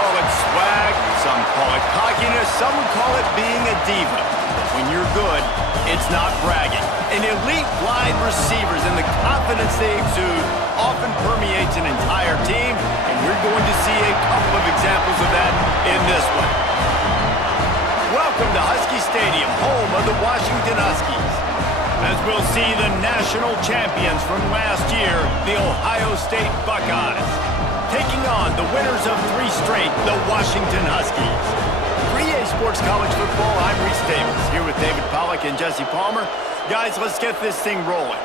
call it swag, some call it cockiness, some would call it being a diva. But when you're good, it's not bragging. And elite wide receivers and the confidence they exude often permeates an entire team, and we're going to see a couple of examples of that in this one. Welcome to Husky Stadium, home of the Washington Huskies, as we'll see the national champions from last year, the Ohio State Buckeyes, taking on the winners of 3 straight, the Washington Huskies. 3A Sports College Football, I'm Reese Davis, here with David Pollack and Jesse Palmer. Guys, let's get this thing rolling.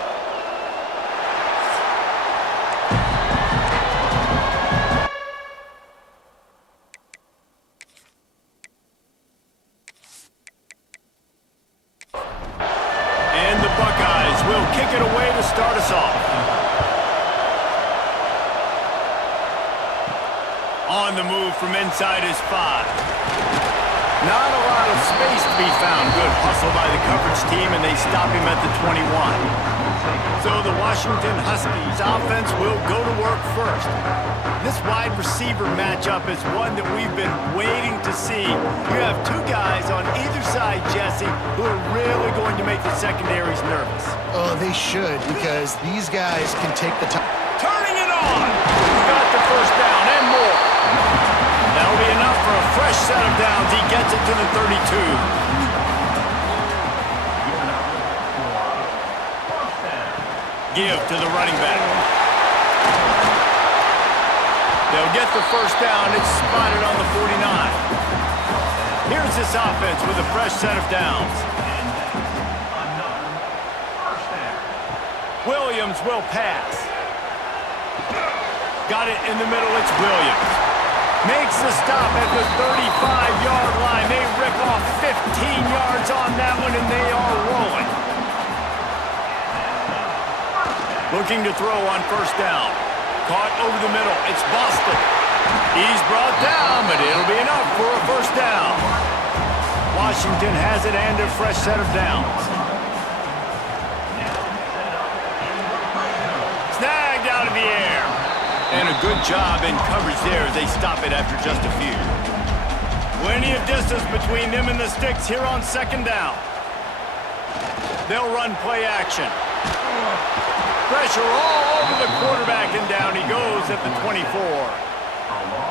And the Buckeyes will kick it away to start us off. On the move from inside his 5. Not a lot of space to be found. Good hustle by the coverage team, and they stop him at the 21. So the Washington Huskies offense will go to work first. This wide receiver matchup is one that we've been waiting to see. You have 2 guys on either side, Jesse, who are really going to make the secondaries nervous. Oh, they should, because these guys can take the time. Turning it on! Got the first down and more. That'll be enough for a fresh set of downs. He gets it to the 32. Give to the running back. They'll get the first down. It's spotted on the 49. Here's this offense with a fresh set of downs. Williams will pass. Got it in the middle. It's Williams. Makes the stop at the 35-yard line. They rip off 15 yards on that one, and they are rolling. Looking to throw on first down. Caught over the middle. It's Boston. He's brought down, but it'll be enough for a first down. Washington has it and a fresh set of downs. Snagged out of the air. And a good job in coverage there as they stop it after just a few. Plenty of distance between them and the sticks here on second down. They'll run play action. Pressure all over the quarterback, and down he goes at the 24.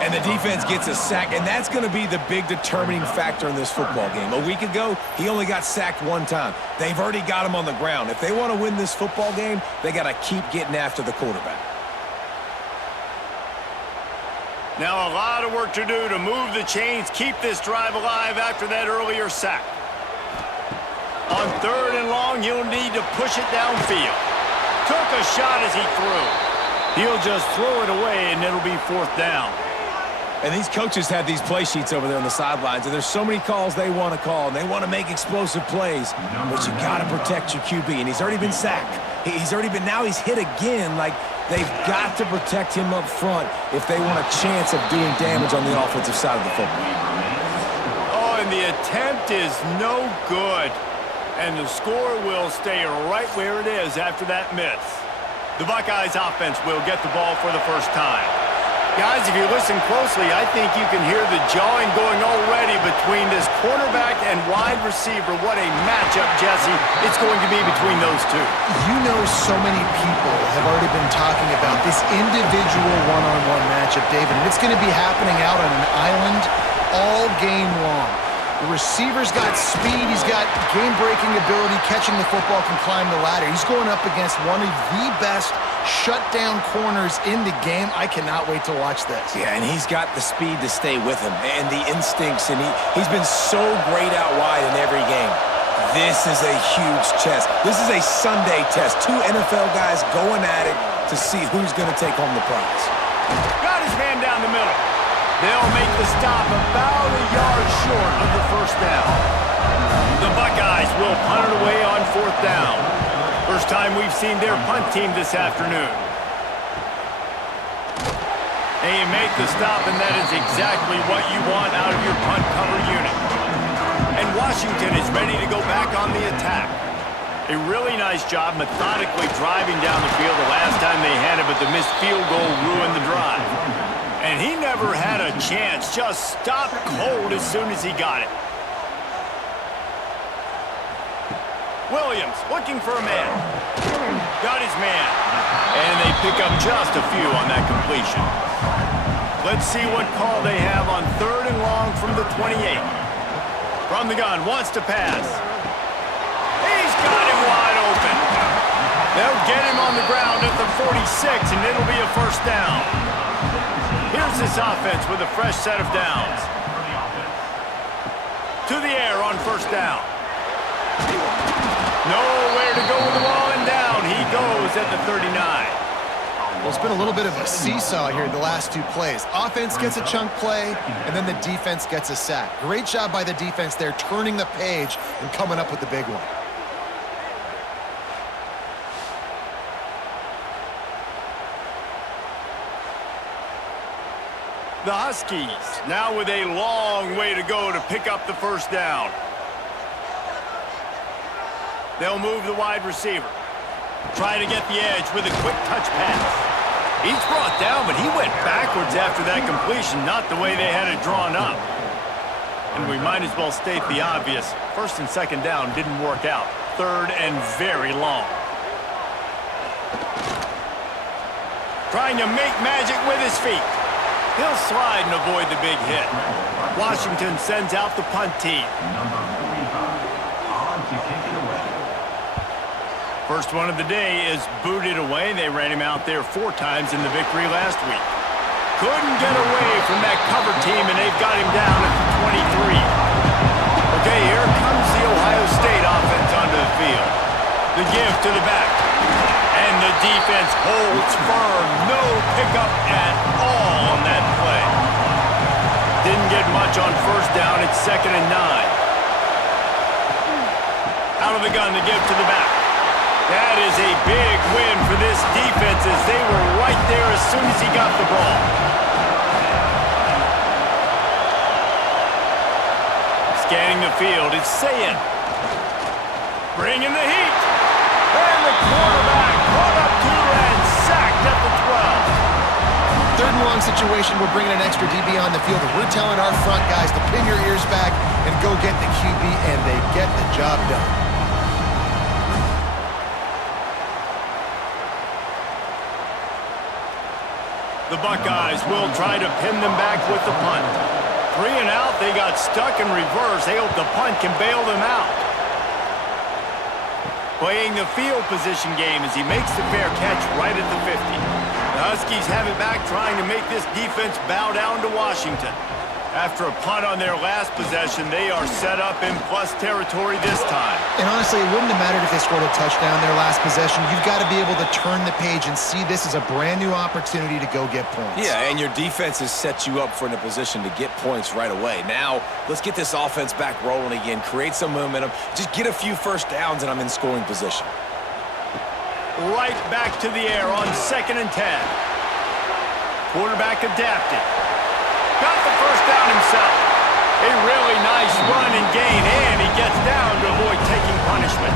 And the defense gets a sack, and that's going to be the big determining factor in this football game. A week ago, he only got sacked 1 time. They've already got him on the ground. If they want to win this football game, they got to keep getting after the quarterback. Now a lot of work to do to move the chains, keep this drive alive after that earlier sack. On 3rd and long, he'll need to push it downfield. Took a shot as he threw. He'll just throw it away, and it'll be 4th down. And these coaches have these play sheets over there on the sidelines, and there's so many calls they want to call, and they want to make explosive plays. But you got to protect your QB, and he's already been sacked. Now he's hit again. Like, they've got to protect him up front if they want a chance of doing damage on the offensive side of the football. Oh, and the attempt is no good. And the score will stay right where it is after that miss. The Buckeyes offense will get the ball for the first time. Guys, if you listen closely, I think you can hear the jawing going already between this quarterback and wide receiver. What a matchup, Jesse, it's going to be between those 2. You know, so many people have already been talking about this individual one-on-one matchup, David, and it's going to be happening out on an island all game long. The receiver's got speed, he's got game-breaking ability, catching the football, can climb the ladder. He's going up against one of the best shutdown corners in the game. I cannot wait to watch this. Yeah, and he's got the speed to stay with him and the instincts, and he's been so great out wide in every game. This is a huge test. This is a Sunday test. 2 NFL guys going at it to see who's going to take home the prize. Got his man down the middle. They'll make the stop about a yard short of the first down. The Buckeyes will punt it away on 4th down. First time we've seen their punt team this afternoon. They make the stop, and that is exactly what you want out of your punt cover unit. And Washington is ready to go back on the attack. A really nice job methodically driving down the field the last time they had it, but the missed field goal ruined the drive. And And he never had a chance. Just stopped cold as soon as he got it. Williams looking for a man. Got his man. And they pick up just a few on that completion. Let's see what call they have on 3rd and long from the 28. From the gun, wants to pass. He's got him wide open. They'll get him on the ground at the 46, and it'll be a first down. Here's this offense with a fresh set of downs. To the air on first down. Nowhere to go with the ball, and down he goes at the 39. Well, it's been a little bit of a seesaw here the last 2 plays. Offense gets a chunk play, and then the defense gets a sack. Great job by the defense there, turning the page and coming up with the big one. The Huskies now with a long way to go to pick up the first down. They'll move the wide receiver. Try to get the edge with a quick touch pass. He's brought down, but he went backwards after that completion, not the way they had it drawn up. And we might as well state the obvious. 1st and 2nd down didn't work out. 3rd and very long. Trying to make magic with his feet. He'll slide and avoid the big hit. Washington sends out the punt team. First one of the day is booted away. They ran him out there 4 times in the victory last week. Couldn't get away from that cover team, and they've got him down at the 23. Okay, here comes the Ohio State offense onto the field. The give to the back. And the defense holds firm. No pickup at all on that play. Didn't get much on first down. It's 2nd and 9. Out of the gun, the give to the back. That is a big win for this defense as they were right there as soon as he got the ball. Scanning the field, it's Sayin. Bringing the heat. And the quarterback caught up to and sacked at the 12. 3rd and long situation, we're bringing an extra DB on the field. We're telling our front guys to pin your ears back and go get the QB, and they get the job done. The Buckeyes will try to pin them back with the punt. 3 and out, they got stuck in reverse. They hope the punt can bail them out. Playing the field position game as he makes the fair catch right at the 50. The Huskies have it back, trying to make this defense bow down to Washington. After a punt on their last possession, they are set up in plus territory this time. And honestly, it wouldn't have mattered if they scored a touchdown their last possession. You've got to be able to turn the page and see this as a brand new opportunity to go get points. Yeah, and your defense has set you up for in a position to get points right away. Now, let's get this offense back rolling again, create some momentum, just get a few first downs, and I'm in scoring position. Right back to the air on 2nd and 10. Quarterback adapted. Got the first down himself. A really nice run and gain, and he gets down to avoid taking punishment.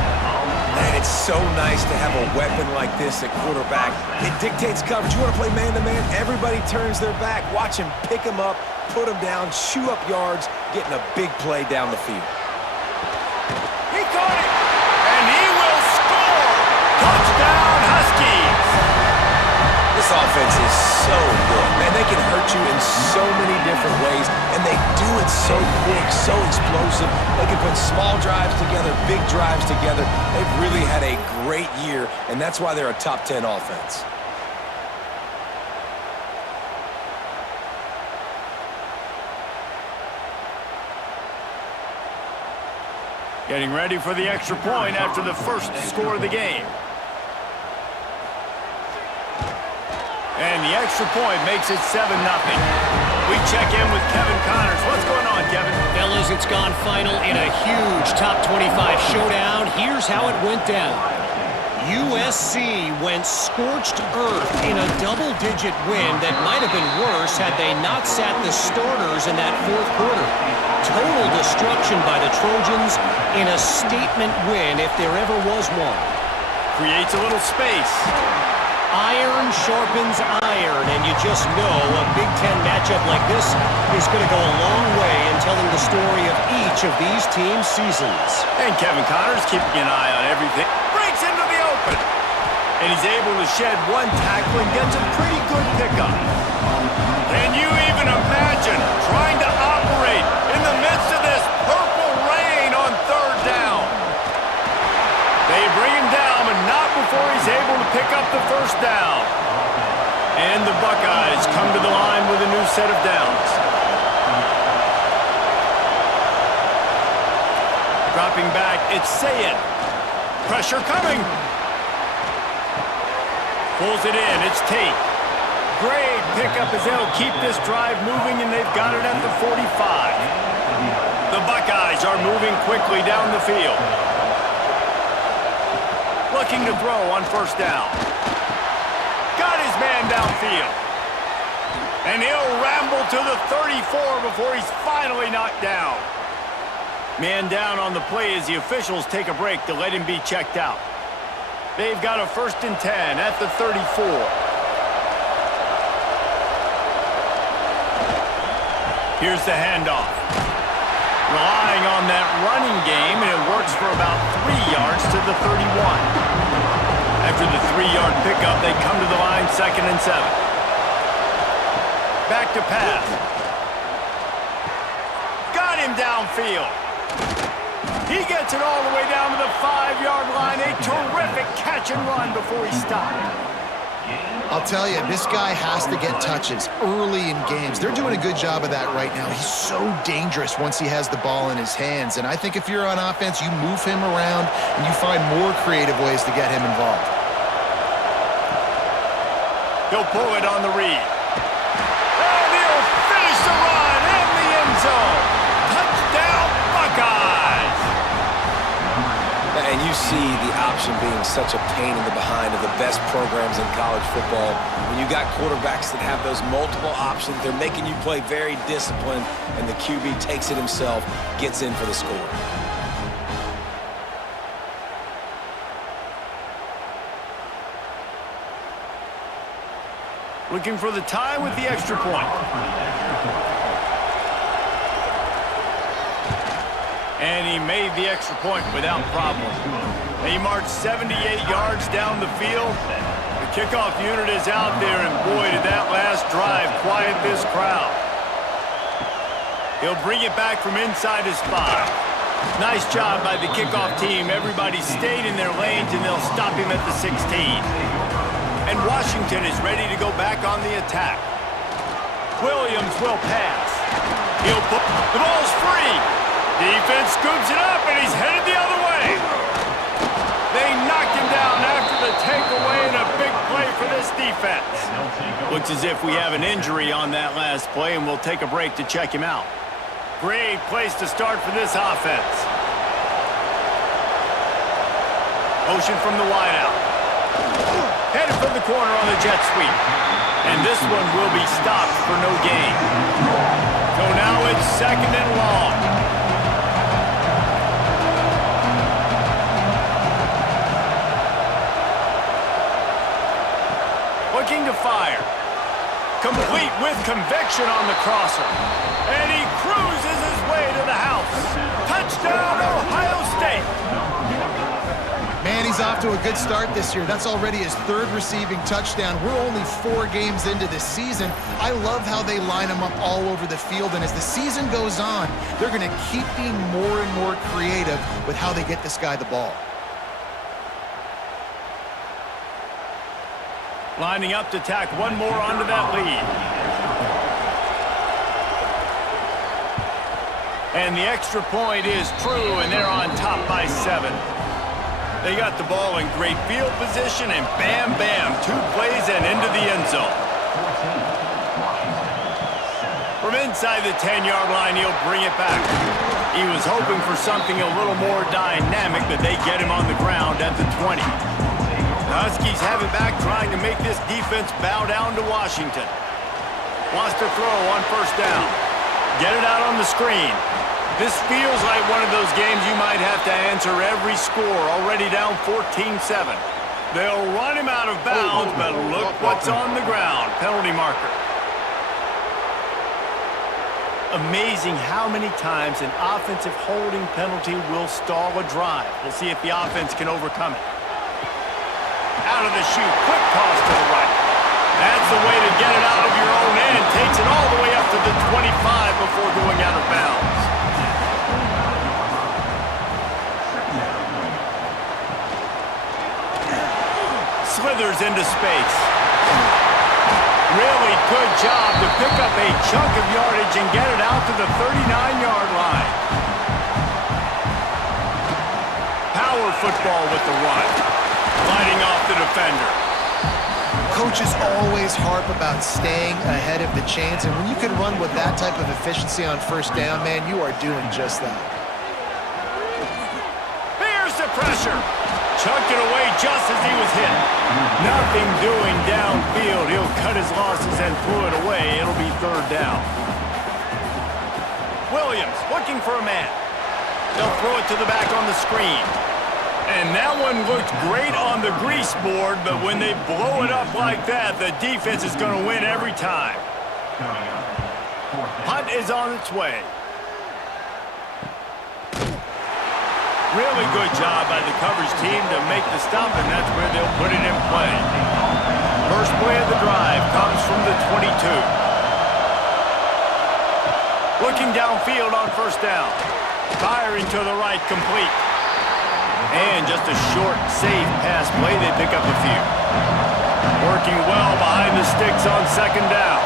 Man, it's so nice to have a weapon like this at quarterback. It dictates coverage. You want to play man-to-man, everybody turns their back. Watch him pick him up, put him down, chew up yards, getting a big play down the field. He caught it, and he will score. Touchdown, Huskies. This offense is so good. Man, they can hurt you in so many different ways, and they do it so quick, so explosive. They can put small drives together, big drives together. They've really had a great year, and that's why they're a top 10 offense. Getting ready for the extra point after the first score of the game. And the extra point makes it 7-0. We check in with Kevin Connors. What's going on, Kevin? Fellas, it's gone final in a huge top 25 showdown. Here's how it went down. USC went scorched earth in a double-digit win that might have been worse had they not sat the starters in that 4th quarter. Total destruction by the Trojans in a statement win if there ever was one. Creates a little space. Iron sharpens iron, and you just know a Big Ten matchup like this is going to go a long way in telling the story of each of these teams' seasons. And Kevin Connor's keeping an eye on everything. Breaks into the open. And he's able to shed one tackle and gets a pretty good pickup. Can you even imagine trying to operate in the midst of this purple rain on third down? They bring him down, but not before he's able to pick up the first down. And the Buckeyes come to the line with a new set of downs. Dropping back, it's Sayed. Pressure coming. Pulls it in, it's Tate. Great pickup as they'll keep this drive moving, and they've got it at the 45. The Buckeyes are moving quickly down the field. Looking to throw on first down. Got his man downfield. And he'll ramble to the 34 before he's finally knocked down. Man down on the play as the officials take a break to let him be checked out. They've got a 1st and 10 at the 34. Here's the handoff. Relying on that running game, and it works for about 3 yards to the 31. After the 3-yard pickup, they come to the line 2nd and 7. Back to pass. Got him downfield. He gets it all the way down to the 5-yard line. A terrific catch and run before he stopped. I'll tell you, this guy has to get touches early in games. They're doing a good job of that right now. He's so dangerous once he has the ball in his hands. And I think if you're on offense, you move him around and you find more creative ways to get him involved. He'll pull it on the read. And he'll finish the run in the end zone. Touchdown, Buckeyes! And you see the option being such a pain in the behind of the best programs in college football. When you got quarterbacks that have those multiple options, they're making you play very disciplined, and the QB takes it himself, gets in for the score. Looking for the tie with the extra point. And he made the extra point without problem. He marched 78 yards down the field. The kickoff unit is out there, and boy, did that last drive quiet this crowd. He'll bring it back from inside his 5. Nice job by the kickoff team. Everybody stayed in their lanes, and they'll stop him at the 16. And Washington is ready to go back on the attack. Williams will pass. He'll put the ball's free. Defense scoops it up, and he's headed the other way. They knocked him down after the takeaway, and a big play for this defense. Looks as if we have an injury on that last play, and we'll take a break to check him out. Great place to start for this offense. Motion from the wideout. Headed for the corner on the jet sweep. And this one will be stopped for no gain. So now it's 2nd and long. Looking to fire. Complete with conviction on the crosser. And he cruises his way to the house. Touchdown, Ohio State. Man, he's off to a good start this year. That's already his 3rd receiving touchdown. We're only 4 games into this season. I love how they line him up all over the field, and as the season goes on, they're going to keep being more and more creative with how they get this guy the ball. Lining up to tack one more onto that lead. And the extra point is true, and they're on top by 7. They got the ball in great field position, and bam, bam, 2 plays and into the end zone. From inside the 10-yard line, he'll bring it back. He was hoping for something a little more dynamic, but they get him on the ground at the 20. The Huskies have it back, trying to make this defense bow down to Washington. Wants to throw on first down. Get it out on the screen. This feels like one of those games you might have to answer every score, already down 14-7. They'll run him out of bounds, but look what's on the ground. Penalty marker. Amazing how many times an offensive holding penalty will stall a drive. We'll see if the offense can overcome it. Out of the chute, quick toss to the right. That's the way to get it out of your own end. Takes it all the way up to the 25 before going out of bounds. Slithers into space. Really good job to pick up a chunk of yardage and get it out to the 39-yard line. Power football with the run. Fighting off the defender. Coaches always harp about staying ahead of the chains, and when you can run with that type of efficiency on first down, man, you are doing just that. Here's the pressure. Chucked it away just as he was hit. Nothing doing downfield. He'll cut his losses and throw it away. It'll be third down. Williams looking for a man. They'll throw it to the back on the screen. And that one looked great on the grease board, but when they blow it up like that, the defense is going to win every time. Punt is on its way. Really good job by the coverage team to make the stop, and that's where they'll put it in play. First play of the drive comes from the 22. Looking downfield on first down. Firing to the right, complete. And just a short, safe pass play, they pick up a few. Working well behind the sticks on second down.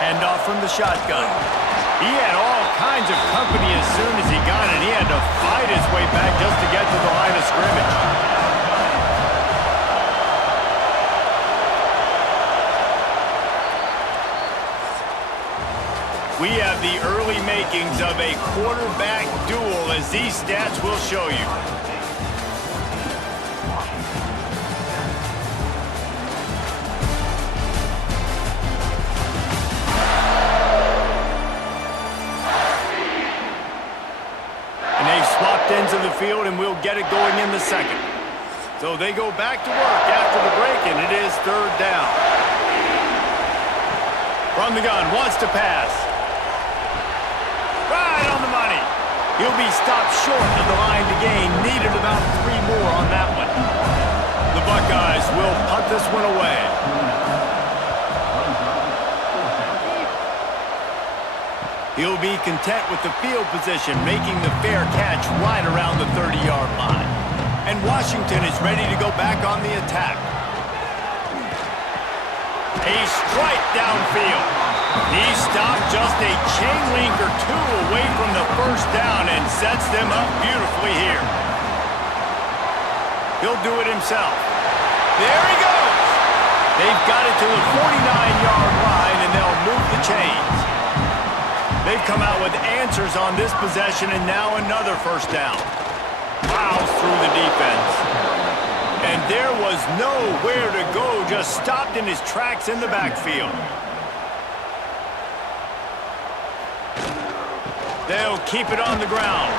Hand off from the shotgun. He had all kinds of company as soon as he got it. He had to fight his way back just to get to the line of scrimmage. We have the early makings of a quarterback duel, as these stats will show you. Ends of the field, and we'll get it going in the second. So they go back to work after the break, and it is third down. From the gun, wants to pass. Right on the money. He'll be stopped short of the line to gain. Needed about 3 more on that one. The Buckeyes will punt this one away. He'll be content with the field position, making the fair catch right around the 30-yard line. And Washington is ready to go back on the attack. A strike downfield. He stopped just a chain link or two away from the first down and sets them up beautifully here. He'll do it himself. There he goes. They've got it to the 49-yard line, and they'll move the chains. They've come out with answers on this possession, and now another first down. Plows through the defense. And there was nowhere to go, just stopped in his tracks in the backfield. They'll keep it on the ground.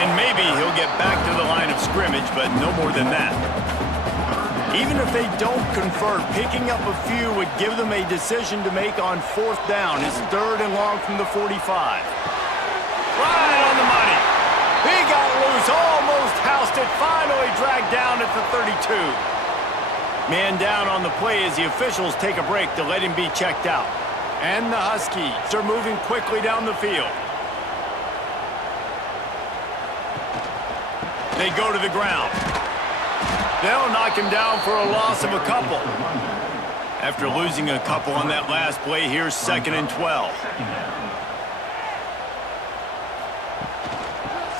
And maybe he'll get back to the line of scrimmage, but no more than that. Even if they don't convert, picking up a few would give them a decision to make on fourth down. It's third and long from the 45. Right on the money. He got loose, almost housed it, finally dragged down at the 32. Man down on the play as the officials take a break to let him be checked out. And the Huskies are moving quickly down the field. They go to the ground. They'll knock him down for a loss of a couple. After losing a couple on that last play, here's 2nd and 12.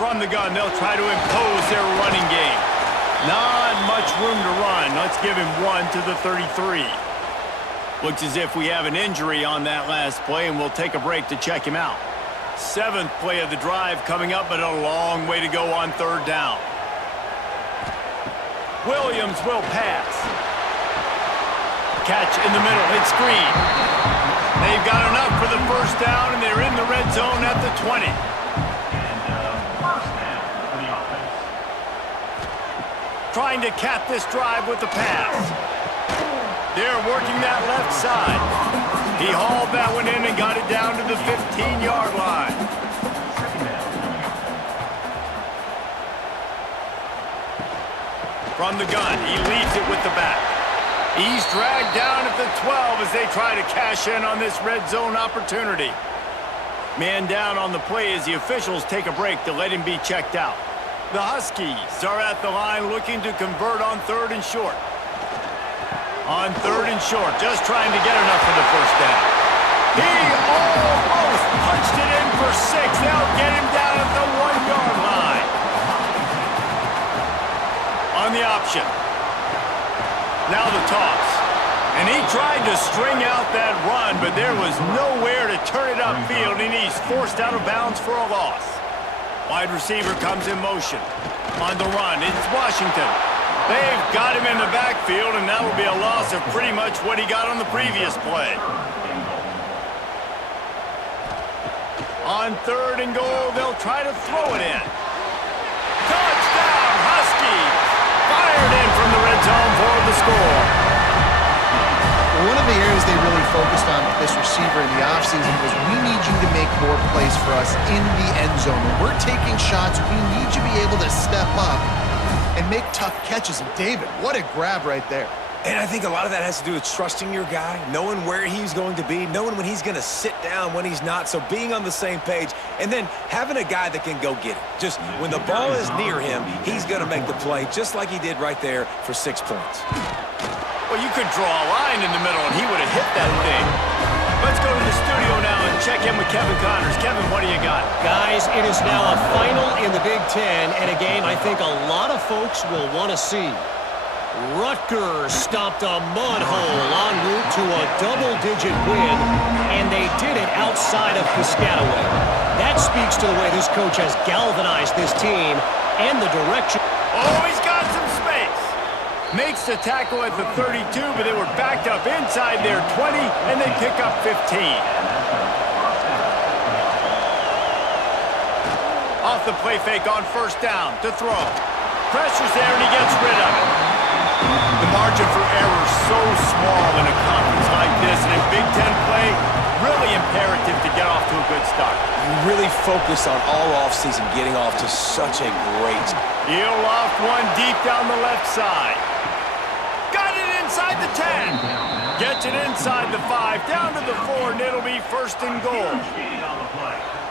From the gun, they'll try to impose their running game. Not much room to run. Let's give him one to the 33. Looks as if we have an injury on that last play, and we'll take a break to check him out. 7th play of the drive coming up, but a long way to go on third down. Williams will pass. Catch in the middle, hit screen. They've got enough for the first down, and they're in the red zone at the 20. trying to cap this drive with the pass. They're working that left side. He hauled that one in and got it down to the 15-yard line. From the gun, he leads it with the back. He's dragged down at the 12 as they try to cash in on this red zone opportunity. Man down on the play as the officials take a break to let him be checked out. The Huskies are at the line looking to convert on 3rd and short. On 3rd and short, just trying to get enough for the first down. He almost punched it in for 6. They'll get him down at the 1-yard line. On the option. Now the toss. And he tried to string out that run, but there was nowhere to turn it upfield, and he's forced out of bounds for a loss. Wide receiver comes in motion. On the run, it's Washington. They've got him in the backfield, and that will be a loss of pretty much what he got on the previous play. On 3rd and goal, they'll try to throw it in. Touchdown, Huskies! Fired in from the red zone for the score. One of the areas they really focused on with this receiver in the offseason was we need you to make more plays for us in the end zone. When we're taking shots, we need you to be able to step up and make tough catches. And David, what a grab right there. And I think a lot of that has to do with trusting your guy, knowing where he's going to be, knowing when he's going to sit down, when he's not, so being on the same page, and then having a guy that can go get it. Just when the ball is near him, he's going to make the play, just like he did right there for 6 points. Well, you could draw a line in the middle, and he would have hit that thing. Let's go to the studio now and check in with Kevin Connors. Kevin, what do you got? Guys, it is now a final in the Big Ten, and a game I think a lot of folks will want to see. Rutgers stopped a mud hole en route to a double-digit win, and they did it outside of Piscataway. That speaks to the way this coach has galvanized this team and the direction. Oh, he's got some space. Makes the tackle at the 32, but they were backed up inside their 20, and they pick up 15. Off the play fake on 1st down to throw. Pressure's there, and he gets rid of it. The margin for error is so small in a conference like this, and in Big Ten play, really imperative to get off to a good start. You really focus on all offseason getting off to such a great start. He'll loft one deep down the left side. Got it inside the 10. Gets it inside the 5, down to the 4, and it'll be 1st and goal.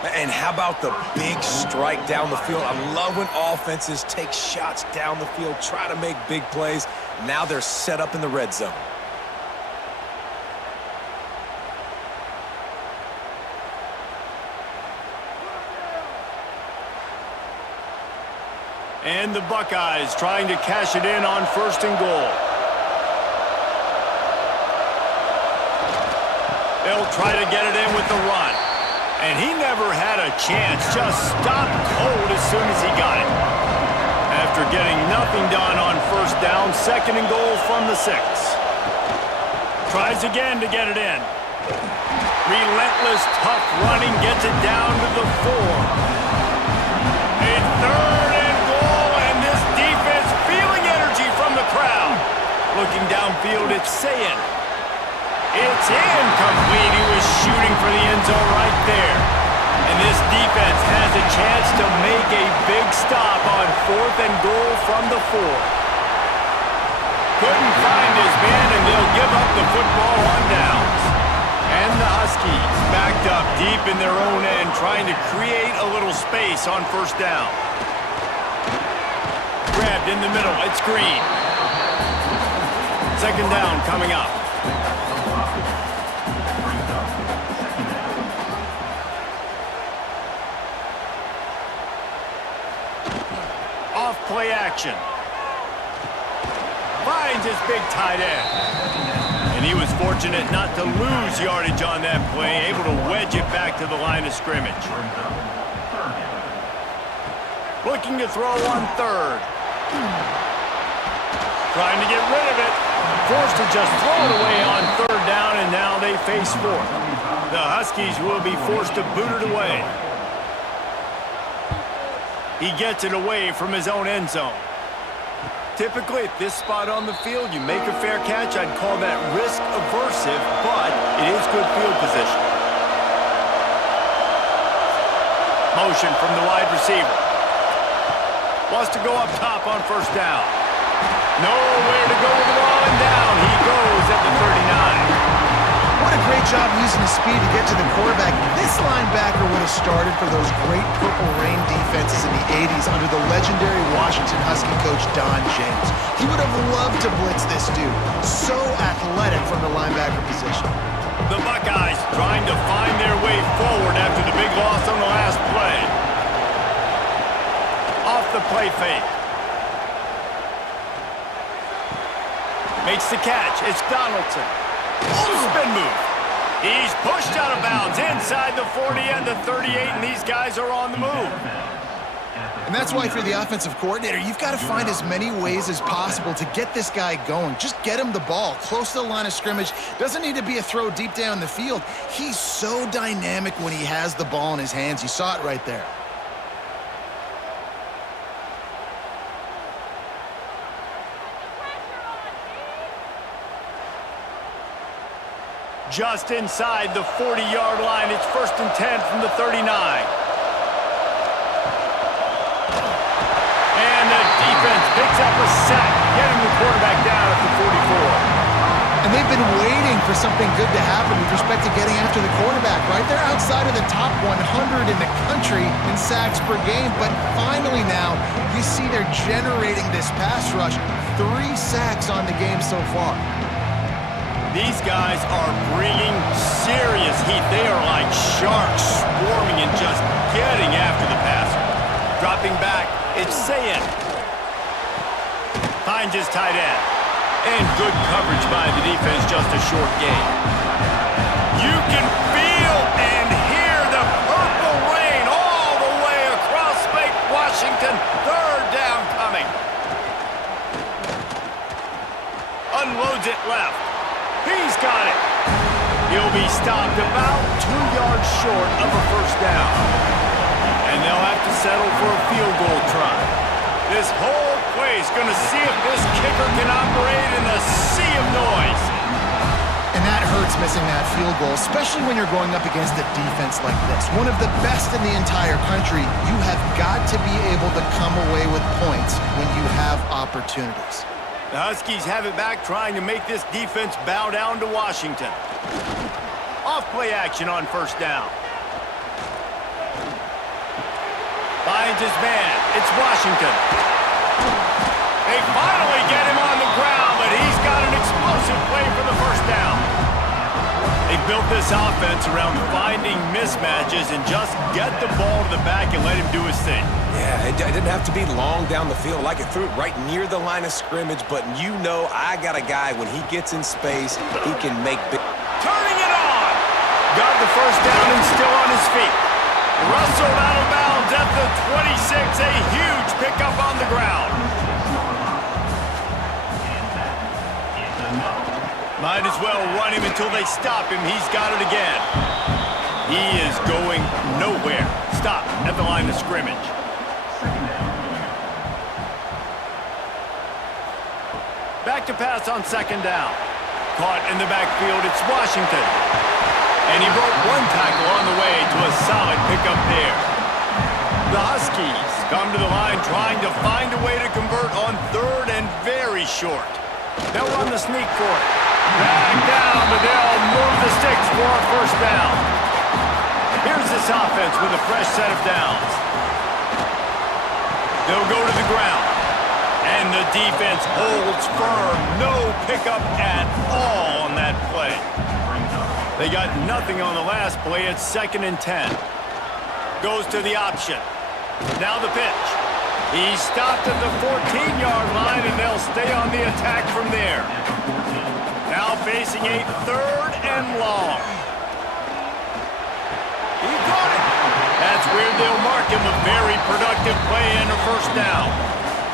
And how about the big strike down the field? I love when offenses take shots down the field, try to make big plays. Now they're set up in the red zone. And the Buckeyes trying to cash it in on 1st and goal. They'll try to get it in with the run. And he never had a chance, just stopped cold as soon as he got it. After getting nothing done on 1st down, 2nd and goal from the 6. Tries again to get it in. Relentless, tough running, gets it down to the 4. A 3rd and goal, and this defense feeling energy from the crowd. Looking downfield, it's Sayin. It's incomplete. He was shooting for the end zone right there. And this defense has a chance to make a big stop on 4th and goal from the 4. Couldn't find his man, and they'll give up the football on downs. And the Huskies backed up deep in their own end, trying to create a little space on 1st down. Grabbed in the middle. It's Green. 2nd down coming up. Play action. Finds his big tight end. And he was fortunate not to lose yardage on that play, able to wedge it back to the line of scrimmage. Looking to throw on 3rd. Trying to get rid of it. Forced to just throw it away on 3rd down, and now they face 4th. The Huskies will be forced to boot it away. He gets it away from his own end zone. Typically, at this spot on the field, you make a fair catch. I'd call that risk-aversive, but it is good field position. Motion from the wide receiver. Wants to go up top on first down. Nowhere to go with the ball, and down he goes at the 39. What a great job using his speed to get to the quarterback. This linebacker would have started for those great Purple Rain defenses in the 80s under the legendary Washington Husky coach Don James. He would have loved to blitz this dude. So athletic from the linebacker position. The Buckeyes trying to find their way forward after the big loss on the last play. Off the play fake. Makes the catch. It's Donaldson. Spin move. He's pushed out of bounds inside the 40 and the 38, and these guys are on the move. And that's why, if you're the offensive coordinator, you've got to find as many ways as possible to get this guy going. Just get him the ball close to the line of scrimmage. Doesn't need to be a throw deep down the field. He's so dynamic when he has the ball in his hands. You saw it right there. Just inside the 40-yard line. It's 1st and 10 from the 39. And the defense picks up a sack, getting the quarterback down at the 44. And they've been waiting for something good to happen with respect to getting after the quarterback, right? They're outside of the top 100 in the country in sacks per game, but finally now you see they're generating this pass rush. 3 sacks on the game so far. These guys are bringing serious heat. They are like sharks swarming and just getting after the passer. Dropping back, it's Sayin. Finds his tight end. And good coverage by the defense, just a short gain. You can feel and hear the purple rain all the way across Lake Washington. 3rd down coming. Unloads it left. He's got it. He'll be stopped about 2 yards short of a 1st down. And they'll have to settle for a field goal try. This whole play is going to see if this kicker can operate in a sea of noise. And that hurts missing that field goal, especially when you're going up against a defense like this. One of the best in the entire country. You have got to be able to come away with points when you have opportunities. The Huskies have it back, trying to make this defense bow down to Washington. Off-play action on 1st down. Finds his man. It's Washington. They finally get him on the ground, but he's got an explosive play for the 1st down. They built this offense around finding mismatches and just get the ball to the back and let him do his thing. Yeah, it didn't have to be long down the field. Like it threw it right near the line of scrimmage, but you know I got a guy, when he gets in space, he can make big... Turning it on! Got the 1st down and still on his feet. Rustled out of bounds at the 26, a huge pickup on the ground. Might as well run him until they stop him. He's got it again. He is going nowhere. Stop at the line of scrimmage. Back to pass on 2nd down. Caught in the backfield, it's Washington. And he broke 1 tackle on the way to a solid pickup there. The Huskies come to the line trying to find a way to convert on 3rd and very short. They'll run the sneak for it. Back down, but they'll move the sticks for a 1st down. Here's this offense with a fresh set of downs. They'll go to the ground. And the defense holds firm. No pickup at all on that play. They got nothing on the last play. It's 2nd and 10. Goes to the option. Now the pitch. He's stopped at the 14-yard line, and they'll stay on the attack from there. Now facing a 3rd and long. He got it. That's where they'll mark him. A very productive play and a 1st down.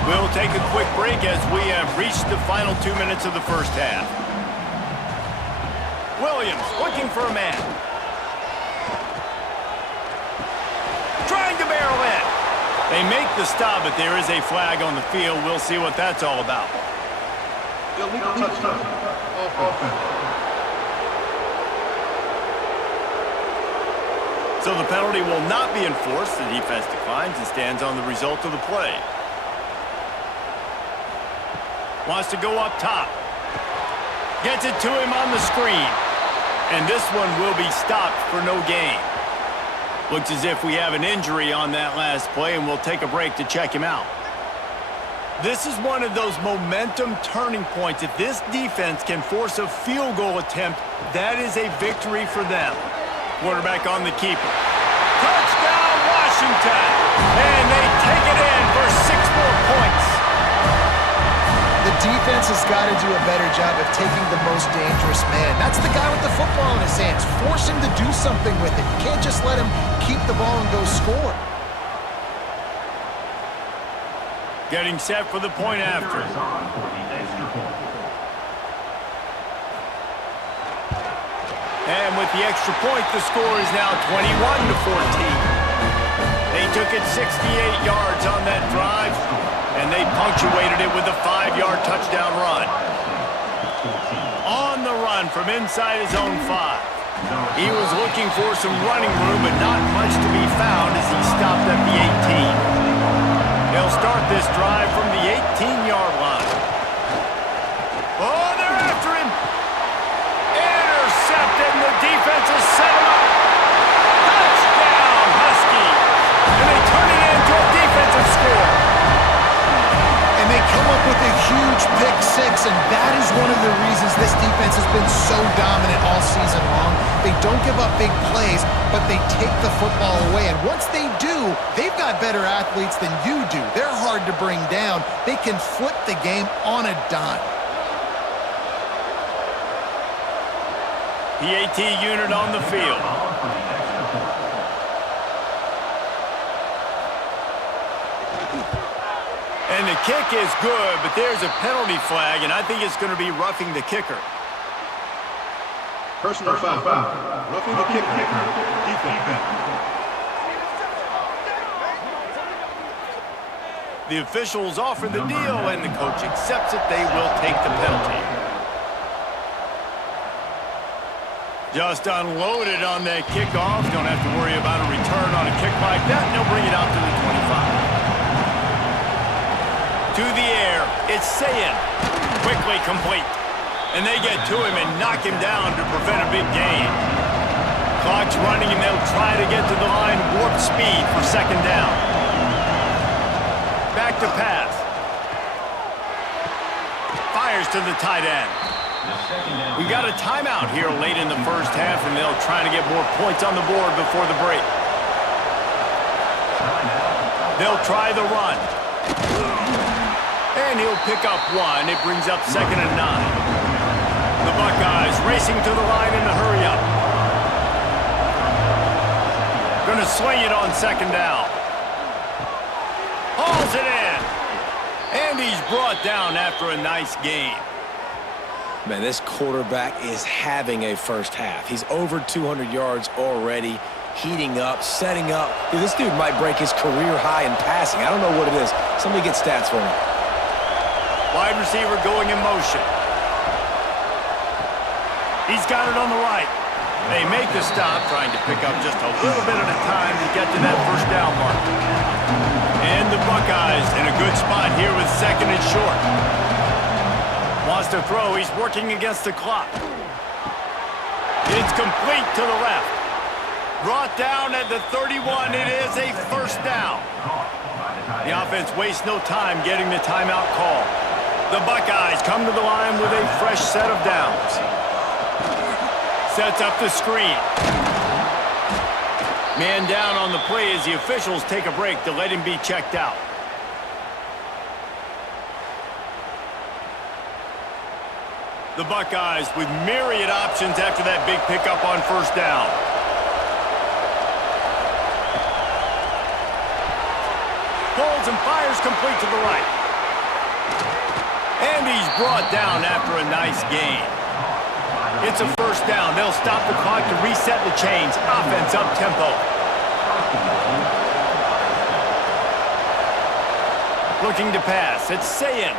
We'll take a quick break as we have reached the final 2 minutes of the 1st half. Williams looking for a man. Trying to barrel in. They They make the stop, but there is a flag on the field. We'll see what that's all about. Illegal touchdown. Offense. So the penalty will not be enforced. The defense declines and stands on the result of the play. Wants to go up top. Gets it to him on the screen. And this one will be stopped for no gain. Looks as if we have an injury on that last play, and we'll take a break to check him out. This is one of those momentum turning points. If this defense can force a field goal attempt, that is a victory for them. Quarterback on the keeper. Touchdown, Washington! And they take it in for 6 more points. The defense has got to do a better job of taking the most dangerous man. That's the guy with the football in his hands. Force him to do something with it. You can't just let him keep the ball and go score. Getting set for the point after. And with the extra point, the score is now 21-14. They took it 68 yards on that drive, and they punctuated it with a 5-yard touchdown run. On the run from inside his own 5. He was looking for some running room, but not much to be found as he stopped at the 18. They'll start this drive from the 18-yard line. Oh, they're after him. Intercepted, and the defense has set him up. Touchdown, Huskies. And they turn it into a defensive score. And they come up with a huge pick 6, and that is one of the reasons this defense has been so dominant all season long. They don't give up big plays, but they take the football away. And once they do, they've got better athletes than you do. They're hard to bring down. They can flip the game on a dime. PAT unit on the field. And the kick is good, but there's a penalty flag, and I think it's going to be roughing the kicker. Personal foul. Roughing the kicker. Defense. The officials offer the deal, and the coach accepts it. They will take the penalty. Just unloaded on that kickoff. Don't have to worry about a return on a kick like that. And they'll bring it out to the 25. To the air. It's Sayin. Quickly complete. And they get to him and knock him down to prevent a big gain. Clock's running, and they'll try to get to the line warp speed for 2nd down. Back to pass. Fires to the tight end. We got a timeout here late in the first half, and they'll try to get more points on the board before the break. They'll try the run. And he'll pick up 1. It brings up 2nd and 9. The Buckeyes racing to the line in a hurry up. Gonna swing it on 2nd down. Hauls it in. And he's brought down after a nice gain. Man, this quarterback is having a first half. He's over 200 yards already, heating up, setting up. Dude, this dude might break his career high in passing. I don't know what it is. Somebody get stats for me. Wide receiver going in motion. He's got it on the right. They make the stop, trying to pick up just a little bit at a time to get to that first down mark. And the Buckeyes in a good spot here with 2nd and short. Wants to throw. He's working against the clock. It's complete to the left. Brought down at the 31. It is a first down. The offense wastes no time getting the timeout call. The Buckeyes come to the line with a fresh set of downs. Sets up the screen. Man down on the play as the officials take a break to let him be checked out. The Buckeyes with myriad options after that big pickup on first down. Pulls and fires complete to the right. And he's brought down after a nice gain. It's a first down. They'll stop the clock to reset the chains. Offense up tempo. Looking to pass. It's Sayin.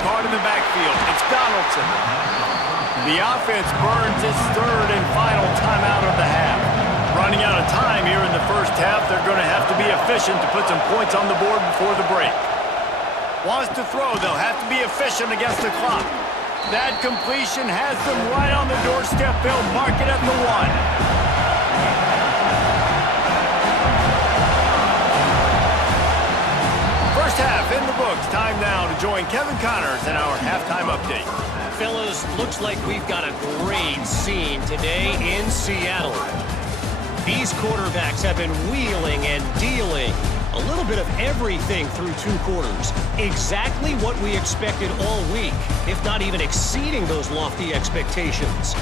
Caught in the backfield. It's Donaldson. The offense burns its third and final timeout of the half. Running out of time here in the first half. They're going to have to be efficient to put some points on the board before the break. Wants to throw. They'll have to be efficient against the clock. That completion has them right on the doorstep. They'll mark it at the 1. First half in the books. Time now to join Kevin Connors in our halftime update. Fellas, looks like we've got a great scene today in Seattle. These quarterbacks have been wheeling and dealing. A little bit of everything through 2 quarters. Exactly what we expected all week, if not even exceeding those lofty expectations.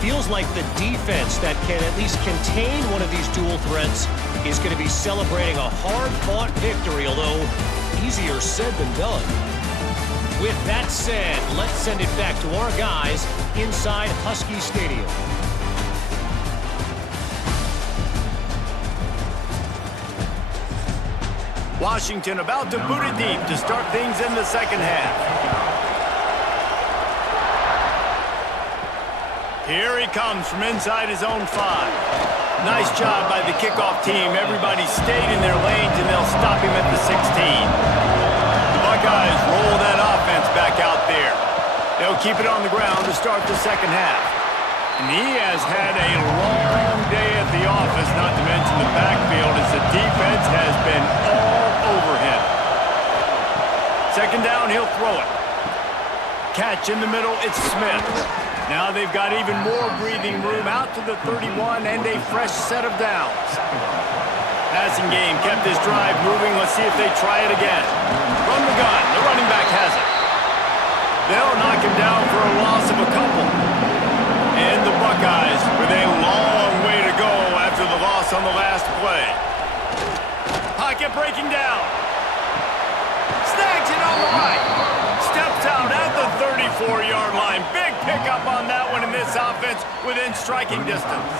Feels like the defense that can at least contain one of these dual threats is going to be celebrating a hard-fought victory, although easier said than done. With that said, let's send it back to our guys inside Husky Stadium. Washington about to boot it deep to start things in the second half. Here he comes from inside his own 5. Nice job by the kickoff team. Everybody stayed in their lanes, and they'll stop him at the 16. The Buckeyes roll that offense back out there. They'll keep it on the ground to start the second half. And he has had a long day at the office, not to mention the backfield, as the defense has been all over him. Second down, he'll throw it. Catch in the middle, it's Smith. Now they've got even more breathing room out to the 31 and a fresh set of downs. Passing game kept this drive moving. Let's see if they try it again. From the gun, the running back has it. They'll knock him down for a loss of a couple. And the Buckeyes with a long way to go after the loss on the last play. Pocket breaking down. Snags it on the right. Steps out at the 34-yard line. Big pickup on that one in this offense within striking distance.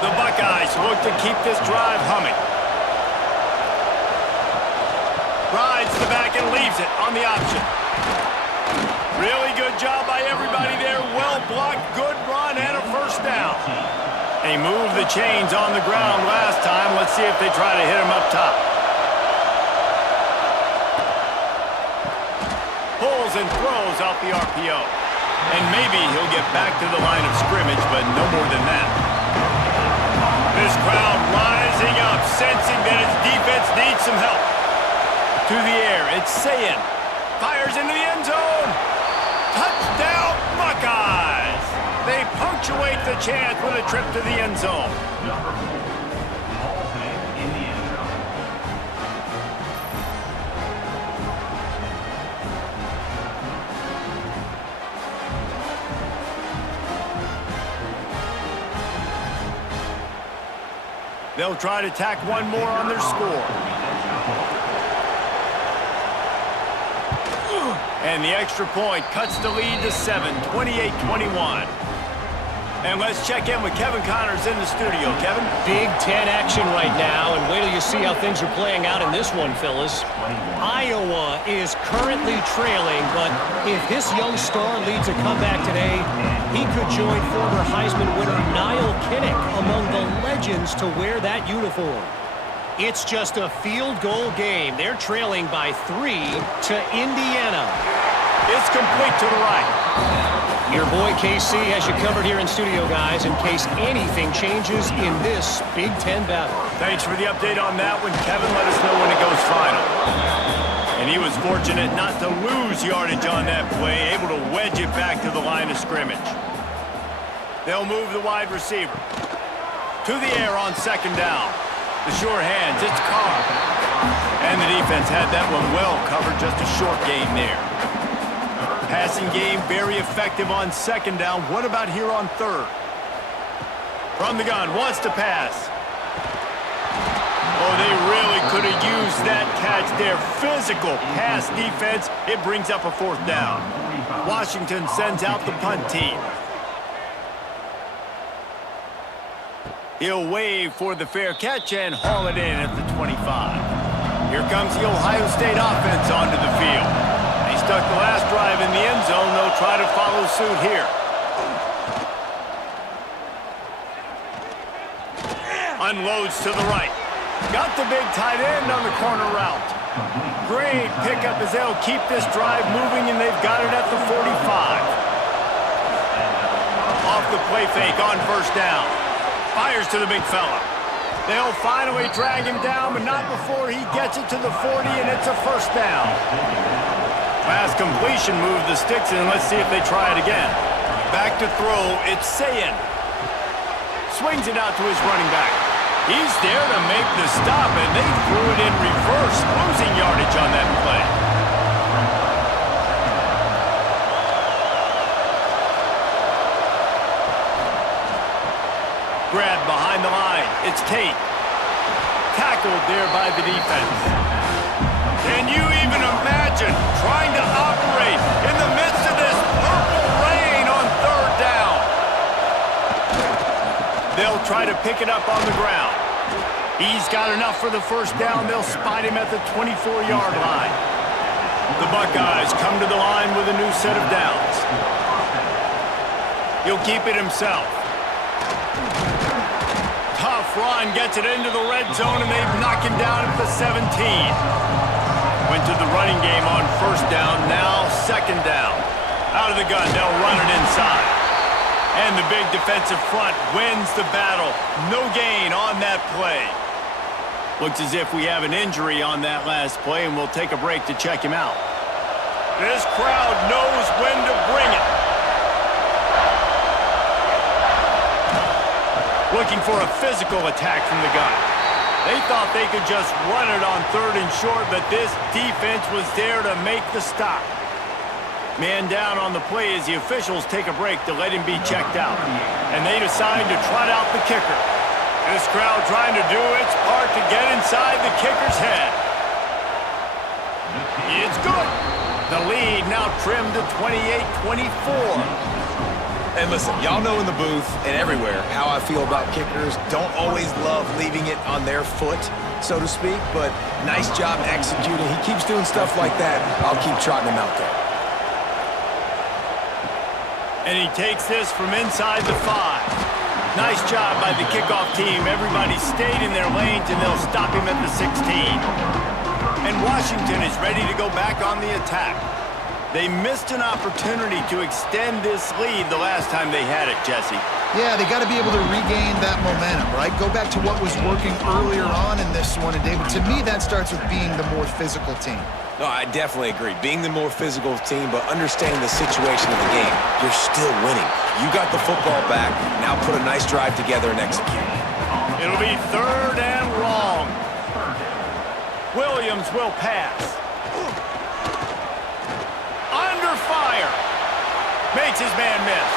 The Buckeyes look to keep this drive humming. Rides the back and leaves it on the option. Really good job by everybody there. Well blocked, good run, and a first down. They moved the chains on the ground last time. Let's see if they try to hit him up top. Pulls and throws off the RPO. And maybe he'll get back to the line of scrimmage, but no more than that. This crowd rising up, sensing that its defense needs some help. To the air, it's Sayin. Fires into the end zone. Touchdown, Buckeyes! They punctuate the chance with a trip to the end zone. They'll try to tack one more on their score. And the extra point cuts the lead to 7, 28-21. And let's check in with Kevin Connors in the studio. Kevin? Big Ten action right now, and wait till you see how things are playing out in this one, fellas. Iowa is currently trailing, but if this young star leads a comeback today, he could join former Heisman winner Niall Kinnick among the legends to wear that uniform. It's just a field goal game. They're trailing by 3 to Indiana. It's complete to the right. Your boy KC has you covered here in studio, guys, in case anything changes in this Big Ten battle. Thanks for the update on that one, Kevin. Let us know when it goes final. And he was fortunate not to lose yardage on that play, able to wedge it back to the line of scrimmage. They'll move the wide receiver. To the air on second down. The sure hands, it's Carr. And the defense had that one well covered, just a short gain there. Passing game very effective on second down. What about here on third? From the gun, wants to pass. Oh, they really could have used that catch there. Physical pass defense. It brings up a fourth down. Washington sends out the punt team. He'll wave for the fair catch and haul it in at the 25. Here comes the Ohio State offense onto the field. They stuck the last drive in the end zone. They'll try to follow suit here. Unloads to the right. Got the big tight end on the corner route. Great pickup as they'll keep this drive moving, and they've got it at the 45. Off the play fake on first down. Fires to the big fella. They'll finally drag him down, but not before he gets it to the 40, and it's a first down. Last completion moved the sticks in. Let's see if they try it again. Back to throw. It's Sayin. Swings it out to his running back. He's there to make the stop, and they threw it in reverse, losing yardage on that play. Grab behind the line. It's Tate. Tackled there by the defense. Can you even imagine trying to operate in the midst of this purple rain on third down? They'll try to pick it up on the ground. He's got enough for the first down. They'll spot him at the 24-yard line. The Buckeyes come to the line with a new set of downs. He'll keep it himself. Tough run, gets it into the red zone, and they knock him down at the 17. Went to the running game on first down, now second down. Out of the gun, they'll run it inside. And the big defensive front wins the battle. No gain on that play. Looks as if we have an injury on that last play, and we'll take a break to check him out. This crowd knows when to bring it. Looking for a physical attack from the gun. They thought they could just run it on third and short, but this defense was there to make the stop. Man down on the play as the officials take a break to let him be checked out. And they decide to trot out the kicker. This crowd trying to do its part to get inside the kicker's head. It's good. The lead now trimmed to 28-24. And listen, y'all know in the booth and everywhere how I feel about kickers. Don't always love leaving it on their foot, so to speak, but nice job executing. He keeps doing stuff like that. I'll keep trotting him out there. And he takes this from inside the 5. Nice job by the kickoff team. Everybody stayed in their lanes, and they'll stop him at the 16. And Washington is ready to go back on the attack. They missed an opportunity to extend this lead the last time they had it, Jesse. Yeah, they got to be able to regain that momentum, right? Go back to what was working earlier on in this one. And, David, to me, that starts with being the more physical team. No, I definitely agree. Being the more physical team, but understanding the situation of the game. You're still winning. You got the football back. Now put a nice drive together and execute. It'll be third and long. Williams will pass. Under fire. Makes his man miss.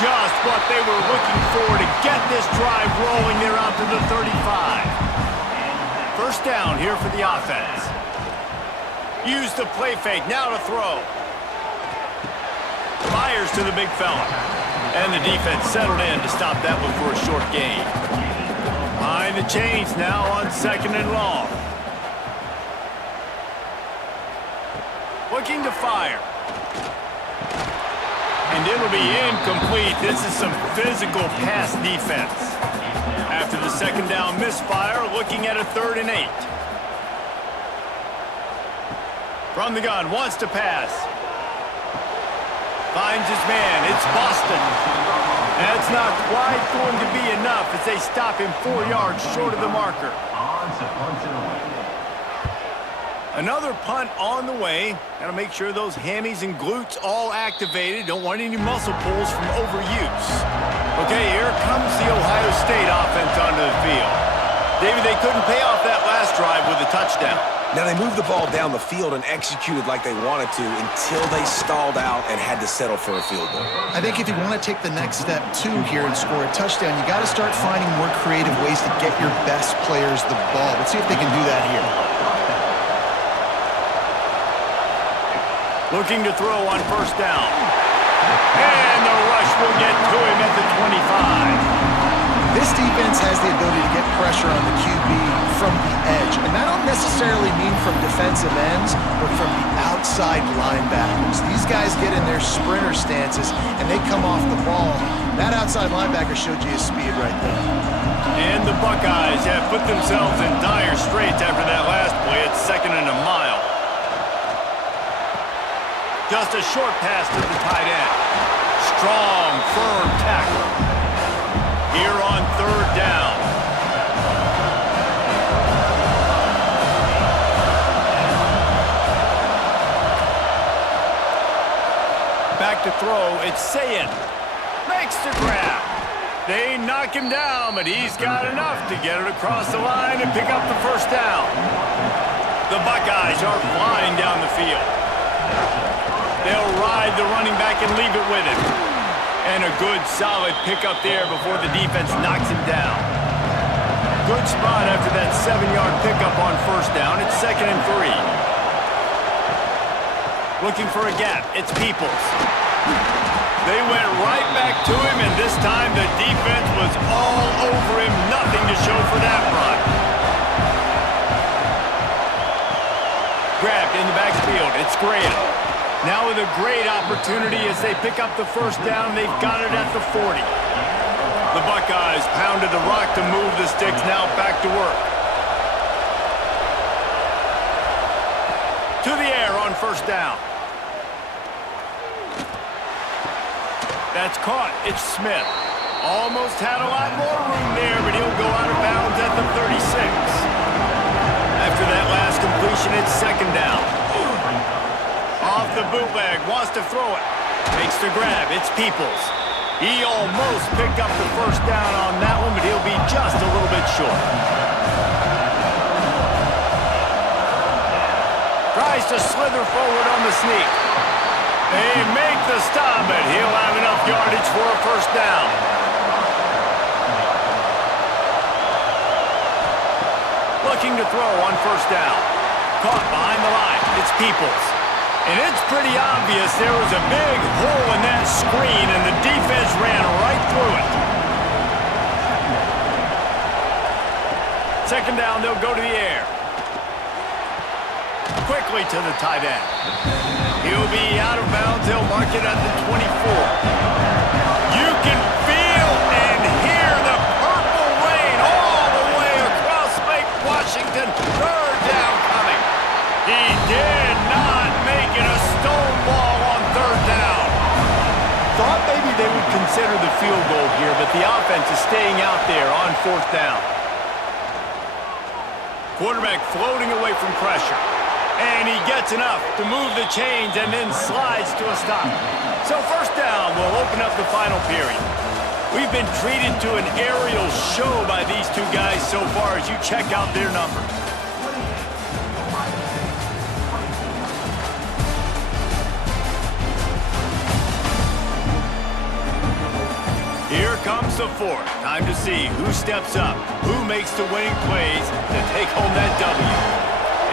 Just what they were looking for to get this drive rolling there out to the 35. First down here for the offense. Use the play fake, now to throw. Fires to the big fella. And the defense settled in to stop that one for a short gain. Behind the chains now on second and long. Looking to fire. And it'll be incomplete. This is some physical pass defense. After the second down misfire, looking at a 3rd and 8. From the gun, wants to pass. Finds his man. It's Boston. That's not quite going to be enough as they stop him 4 yards short of the marker. Another punt on the way. Got to make sure those hammies and glutes all activated. Don't want any muscle pulls from overuse. Okay, here comes the Ohio State offense onto the field. David, they couldn't pay off that last drive with a touchdown. Now, they moved the ball down the field and executed like they wanted to until they stalled out and had to settle for a field goal. I think if you want to take the next step, too, here and score a touchdown, you got to start finding more creative ways to get your best players the ball. Let's see if they can do that here. Looking to throw on first down. And the rush will get to him at the 25. This defense has the ability to get pressure on the QB from the edge. And I don't necessarily mean from defensive ends, but from the outside linebackers. These guys get in their sprinter stances, and they come off the ball. That outside linebacker showed you his speed right there. And the Buckeyes have put themselves in dire straits after that last play. It's 2nd and a mile. Just a short pass to the tight end. Strong, firm tackle. Here on 3rd down. Back to throw, it's Sayin. Makes the grab. They knock him down, but he's got enough to get it across the line and pick up the 1st down. The Buckeyes are flying down the field. They'll ride the running back and leave it with him. And a good, solid pickup there before the defense knocks him down. Good spot after that 7-yard pickup on 1st down. It's 2nd and 3. Looking for a gap. It's Peoples. They went right back to him, and this time the defense was all over him. Nothing to show for that run. Grabbed in the backfield. It's Graham. Now with a great opportunity as they pick up the 1st down. They've got it at the 40. The Buckeyes pounded the rock to move the sticks. Now back to work. To the air on 1st down. That's caught. It's Smith. Almost had a lot more room there, but he'll go out of bounds at the 36. After that last completion, it's 2nd down. Off the bootleg, wants to throw it. Makes the grab, it's Peoples. He almost picked up the 1st down on that one, but he'll be just a little bit short. Tries to slither forward on the sneak. They make the stop, but he'll have enough yardage for a 1st down. Looking to throw on 1st down. Caught behind the line, it's Peoples. And it's pretty obvious there was a big hole in that screen, and the defense ran right through it. 2nd down, they'll go to the air. Quickly to the tight end. He'll be out of bounds. They'll mark it at the 24. You can feel and hear the purple rain all the way across Lake Washington. 3rd down coming. He did not make it a stone ball on 3rd down. Thought maybe they would consider the field goal here, but the offense is staying out there on 4th down. Quarterback floating away from pressure. And he gets enough to move the chains and then slides to a stop. So 1st down will open up the final period. We've been treated to an aerial show by these two guys so far as you check out their numbers. Here comes the 4th. Time to see who steps up, who makes the winning plays to take home that W.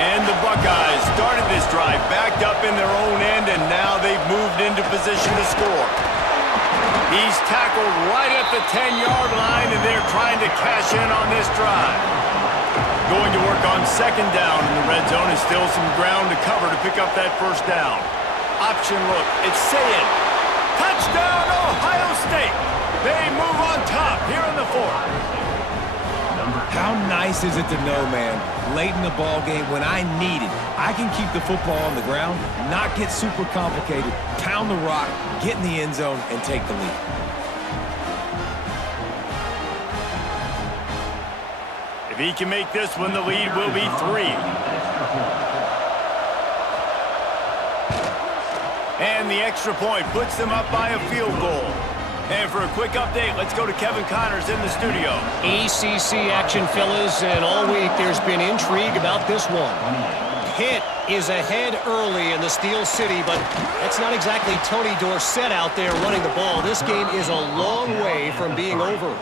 And the Buckeyes started this drive backed up in their own end, and now they've moved into position to score. He's tackled right at the 10-yard line, and they're trying to cash in on this drive. Going to work on 2nd down in the red zone, and still some ground to cover to pick up that 1st down. Option look, it's Sayin. Touchdown, Ohio State! They move on top here in the 4th. How nice is it to know, man, late in the ball game when I need it, I can keep the football on the ground, not get super complicated, pound the rock, get in the end zone, and take the lead. If he can make this one, the lead will be 3. And the extra point puts them up by a field goal. And for a quick update, let's go to Kevin Connors in the studio. ACC action, fellas, and all week there's been intrigue about this one. Pitt is ahead early in the Steel City, but that's not exactly Tony Dorsett out there running the ball. This game is a long way from being over.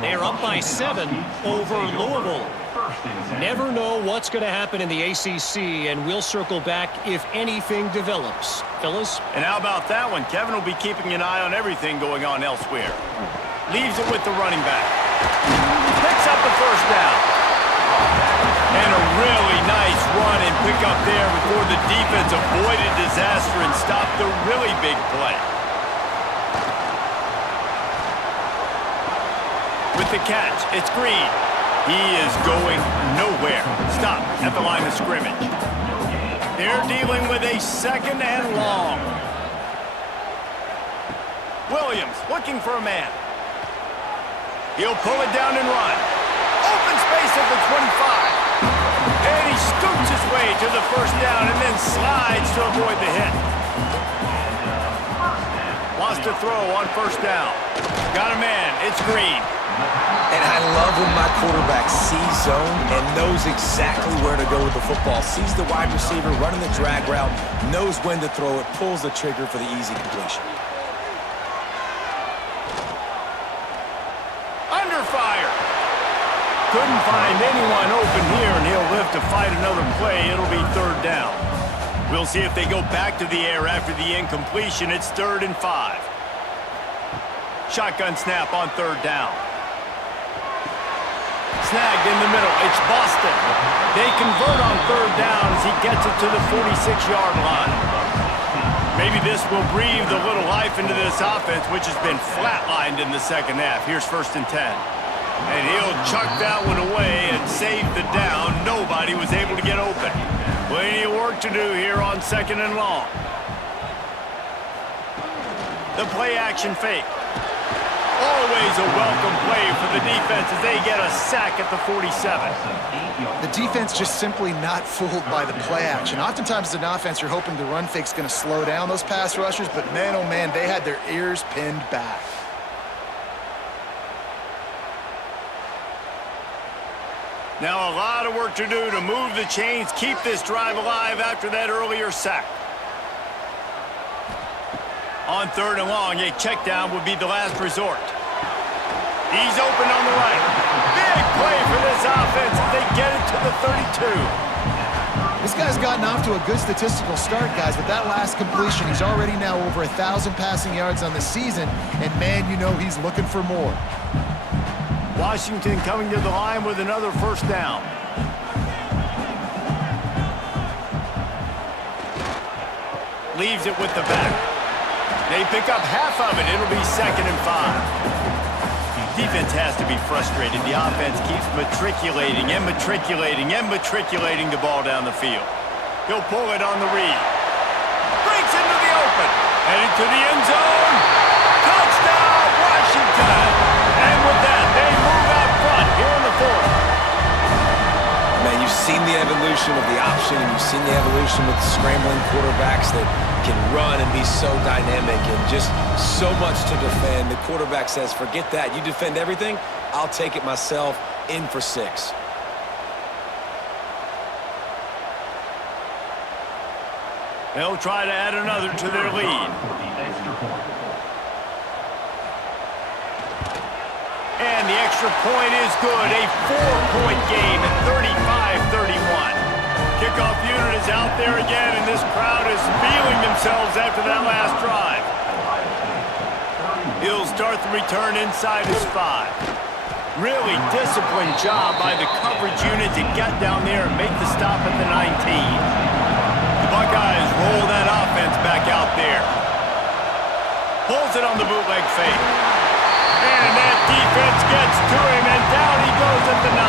They're up by 7 over Louisville. Never know what's going to happen in the ACC, and we'll circle back if anything develops. Fellas? And how about that one? Kevin will be keeping an eye on everything going on elsewhere. Leaves it with the running back. Picks up the first down. And a really nice run and pick up there before the defense avoided disaster and stopped the really big play. With the catch, it's Green. He is going nowhere. Stop at the line of scrimmage. They're dealing with a 2nd and long. Williams looking for a man. He'll pull it down and run. Open space at the 25. And he scoots his way to the first down and then slides to avoid the hit. Wants to throw on first down. Got a man. It's Green. And I love when my quarterback sees zone and knows exactly where to go with the football. Sees the wide receiver running the drag route, knows when to throw it, pulls the trigger for the easy completion. Under fire. Couldn't find anyone open here, and he'll live to fight another play. It'll be 3rd down. We'll see if they go back to the air after the incompletion. It's 3rd and 5. Shotgun snap on 3rd down. Snagged in the middle. It's Boston. They convert on 3rd down as he gets it to the 46-yard line. Maybe this will breathe a little life into this offense, which has been flatlined in the 2nd half. Here's 1st and 10. And he'll chuck that one away and save the down. Nobody was able to get open. Plenty of work to do here on 2nd and long. The play action fake. Always a welcome play for the defense as they get a sack at the 47. The defense just simply not fooled by the play action. Oftentimes as an offense, you're hoping the run fake's going to slow down those pass rushers, but man, oh man, they had their ears pinned back. Now a lot of work to do to move the chains, keep this drive alive after that earlier sack. On 3rd and long, a check down would be the last resort. He's open on the right. Big play for this offense as they get it to the 32. This guy's gotten off to a good statistical start, guys, but that last completion, he's already now over 1,000 passing yards on the season, and man, you know he's looking for more. Washington coming to the line with another 1st down. Leaves it with the back. They pick up half of it. It'll be 2nd and 5. Defense has to be frustrated. The offense keeps matriculating and matriculating and matriculating the ball down the field. He'll pull it on the read. Breaks into the open. Headed to the end zone. Touchdown, Washington. And with that, they move out front here in the 4th. Man, you've seen the evolution of the option, and you've seen the evolution with the scrambling quarterbacks that can run and be so dynamic and just so much to defend. The quarterback says, forget that. You defend everything, I'll take it myself. In for 6. They'll try to add another to their lead. And the extra point is good. A 4-point game at 35-31. Kickoff unit is out there again, and this crowd is feeling themselves after that last drive. He'll start the return inside his 5. Really disciplined job by the coverage unit to get down there and make the stop at the 19. The Buckeyes roll that offense back out there. Pulls it on the bootleg fake. And that defense gets to him, and down he goes at the 9.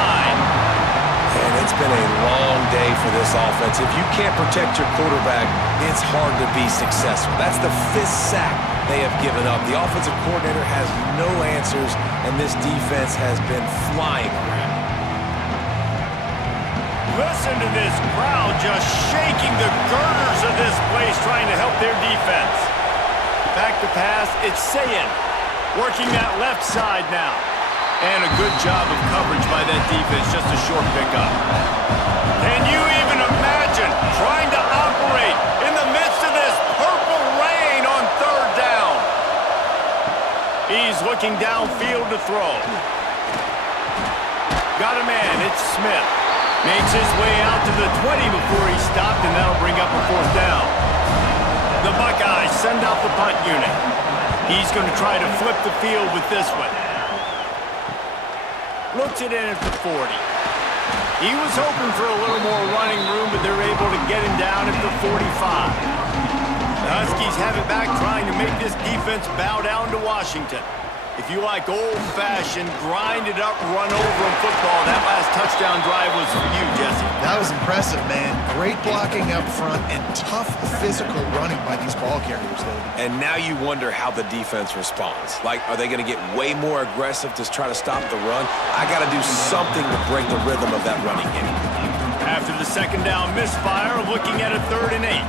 And it's been a long day for this offense. If you can't protect your quarterback, it's hard to be successful. That's the 5th sack they have given up. The offensive coordinator has no answers, and this defense has been flying around. Listen to this crowd just shaking the girders of this place, trying to help their defense. Back to pass, it's Sayin. Working that left side now. And a good job of coverage by that defense, just a short pickup. Can you even imagine trying to operate in the midst of this purple rain on 3rd down? He's looking downfield to throw. Got a man, it's Smith. Makes his way out to the 20 before he stopped, and that'll bring up a 4th down. The Buckeyes send out the punt unit. He's going to try to flip the field with this one. looks it in at the 40. He was hoping for a little more running room, but they're able to get him down at the 45. The Huskies have it back, trying to make this defense bow down to Washington. If you like old-fashioned, grind-it-up, run-over football, that last touchdown drive was for you, Jesse. That was impressive, man. Great blocking up front and tough physical running by these ball carriers, David. And now you wonder how the defense responds. Like, are they going to get way more aggressive to try to stop the run? I got to do something to break the rhythm of that running game. After the second down misfire, looking at a 3rd and 8.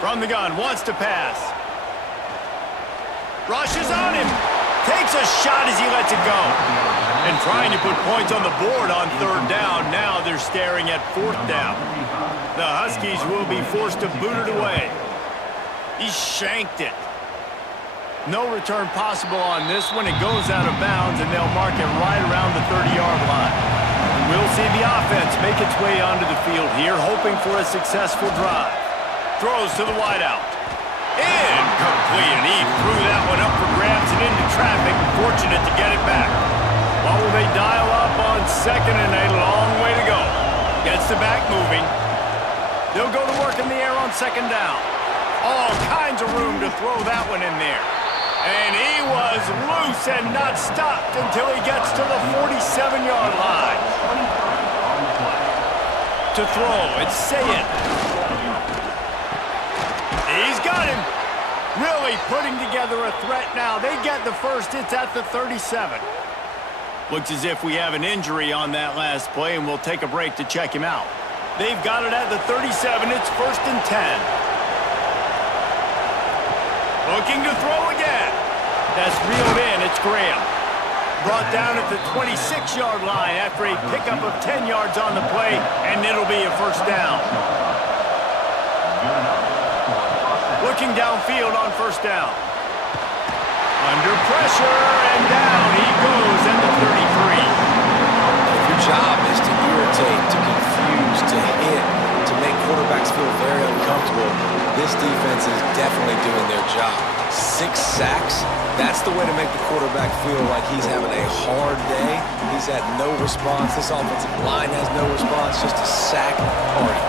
From the gun, wants to pass. Rushes on him. Takes a shot as he lets it go. And trying to put points on the board on 3rd down. Now they're staring at 4th down. The Huskies will be forced to boot it away. He shanked it. No return possible on this one. It goes out of bounds, and they'll mark it right around the 30-yard line. We'll see the offense make its way onto the field here, hoping for a successful drive. Throws to the wideout. Incomplete, and he threw that one up for grabs and into traffic. Fortunate to get it back. Well, will they dial up on 2nd and a long way to go? Gets the back moving. They'll go to work in the air on 2nd down. All kinds of room to throw that one in there. And he was loose and not stopped until he gets to the 47-yard line. To throw, it's Sayed. He's got him. Really putting together a threat now. They get the first. It's at the 37. Looks as if we have an injury on that last play, and we'll take a break to check him out. They've got it at the 37. It's 1st and 10. Looking to throw again. That's reeled in. It's Graham. Brought down at the 26-yard line after a pickup of 10 yards on the play, and it'll be a 1st down. Looking downfield on 1st down. Under pressure, and down he goes at the 33. If your job is to irritate, to confuse, to hit, to make quarterbacks feel very uncomfortable, this defense is definitely doing their job. 6 sacks, that's the way to make the quarterback feel like he's having a hard day. He's had no response. This offensive line has no response, just a sack party.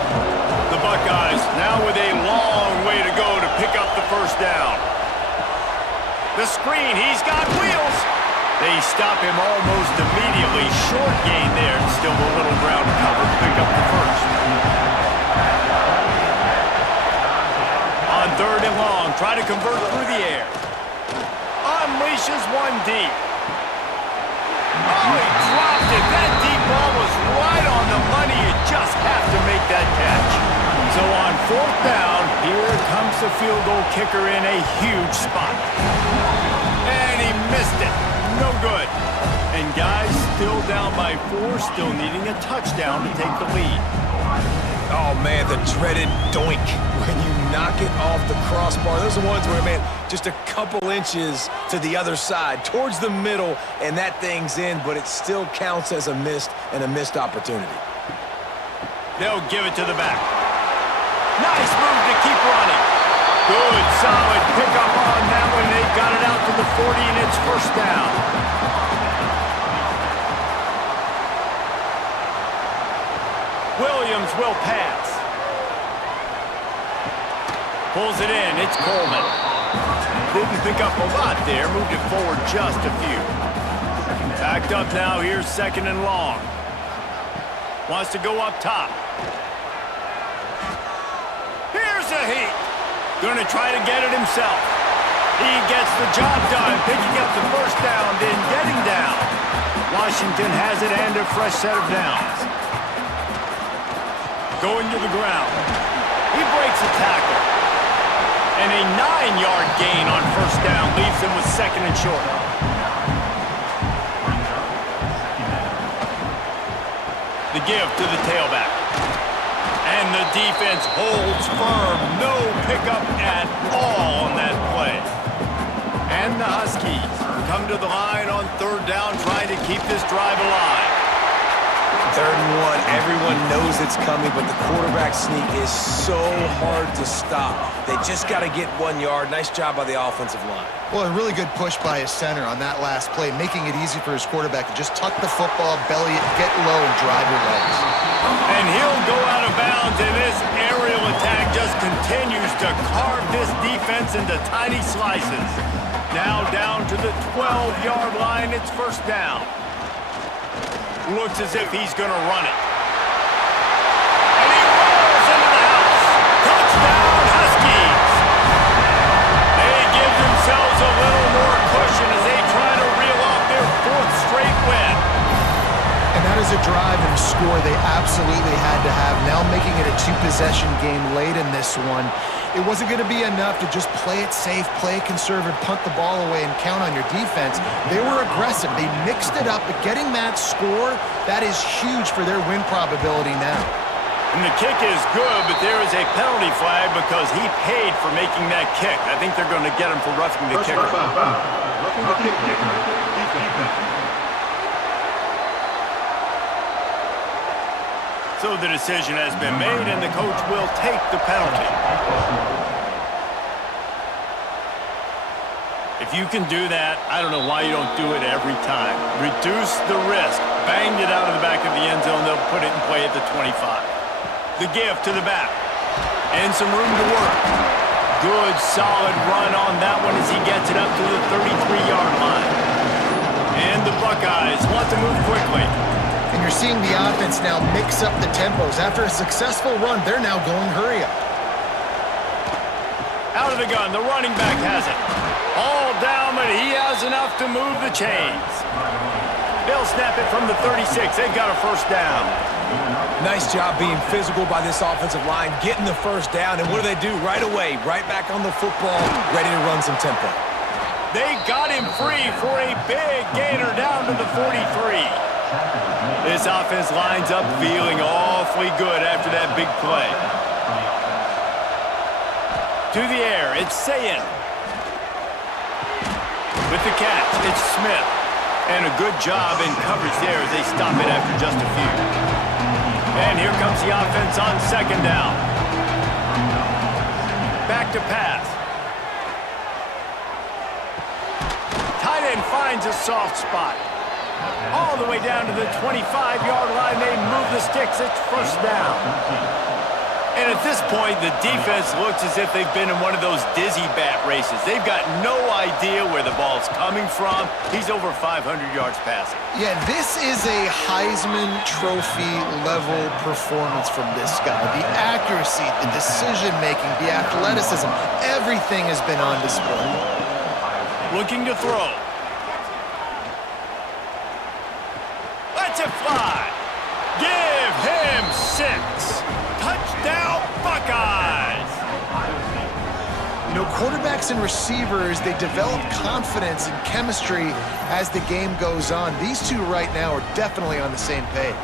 The Buckeyes now with a long way to go to pick up the 1st down. The screen, he's got wheels. They stop him almost immediately. Short gain there, and still a little ground cover to pick up the 1st. On 3rd and long, try to convert through the air. Unleashes one deep. Oh, he dropped it. That deep ball was right on the money. You just have to make that catch. So on 4th down, here comes the field goal kicker in a huge spot. And he missed it. No good. And guys still down by 4, still needing a touchdown to take the lead. Oh, man, the dreaded doink. When you knock it off the crossbar, those are ones where, man, just a couple inches to the other side, towards the middle, and that thing's in, but it still counts as a missed opportunity. They'll give it to the back. Nice move to keep running. Good, solid pickup on that one. They've got it out to the 40, and it's 1st down. Williams will pass. Pulls it in. It's Coleman. Didn't pick up a lot there. Moved it forward just a few. Backed up now. Here's 2nd and long. Wants to go up top. Here's a heat. Going to try to get it himself. He gets the job done, picking up the 1st down, then getting down. Washington has it and a fresh set of downs. Going to the ground. He breaks a tackle. And a 9-yard gain on 1st down leaves him with 2nd and short. The give to the tailback. And the defense holds firm. No pickup at all on that play. And the Huskies come to the line on 3rd down, trying to keep this drive alive. 3rd and 1, everyone knows it's coming, but the quarterback sneak is so hard to stop. They just got to get 1 yard. Nice job by the offensive line. Well, a really good push by his center on that last play, making it easy for his quarterback to just tuck the football, belly it, get low, and drive your legs. And he'll go out of bounds, and this aerial attack just continues to carve this defense into tiny slices. Now down to the 12-yard line, it's first down. Looks as if he's going to run it. And he rolls into the house. Touchdown, Huskies! They give themselves a little more cushion as they try to reel off their 4th straight win. And that is a drive and a score they absolutely had to have. Now making it a 2-possession game late in this one. It wasn't going to be enough to just play it safe, play it conservative, punt the ball away, and count on your defense. They were aggressive. They mixed it up, but getting that score, that is huge for their win probability now. And the kick is good, but there is a penalty flag because he paid for making that kick. I think they're going to get him for roughing the kicker. Roughing the kicker. Defense. So the decision has been made, and the coach will take the penalty. If you can do that, I don't know why you don't do it every time. Reduce the risk. Banged it out of the back of the end zone. They'll put it in play at the 25. The give to the back. And some room to work. Good, solid run on that one as he gets it up to the 33-yard line. And the Buckeyes want to move quickly. And you're seeing the offense now mix up the tempos. After a successful run, they're now going hurry up. Out of the gun, the running back has it. All down, but he has enough to move the chains. They'll snap it from the 36. They've got a first down. Nice job being physical by this offensive line, getting the first down. And what do? Right away, right back on the football, ready to run some tempo. They got him free for a big gainer down to the 43. This offense lines up feeling awfully good after that big play. To the air, it's Sayin. With the catch, it's Smith. And a good job in coverage there as they stop it after just a few. And here comes the offense on 2nd down. Back to pass. Tight end finds a soft spot. All the way down to the 25-yard line. They move the sticks. It's first down. And at this point, the defense looks as if they've been in one of those dizzy bat races. They've got no idea where the ball's coming from. He's over 500 yards passing. Yeah, this is a Heisman Trophy level performance from this guy. The accuracy, the decision-making, the athleticism, everything has been on display. Looking to throw. Let's it fly. Give him 6. Touchdown, Buckeyes! You know, quarterbacks and receivers, they develop confidence and chemistry as the game goes on. These two right now are definitely on the same page.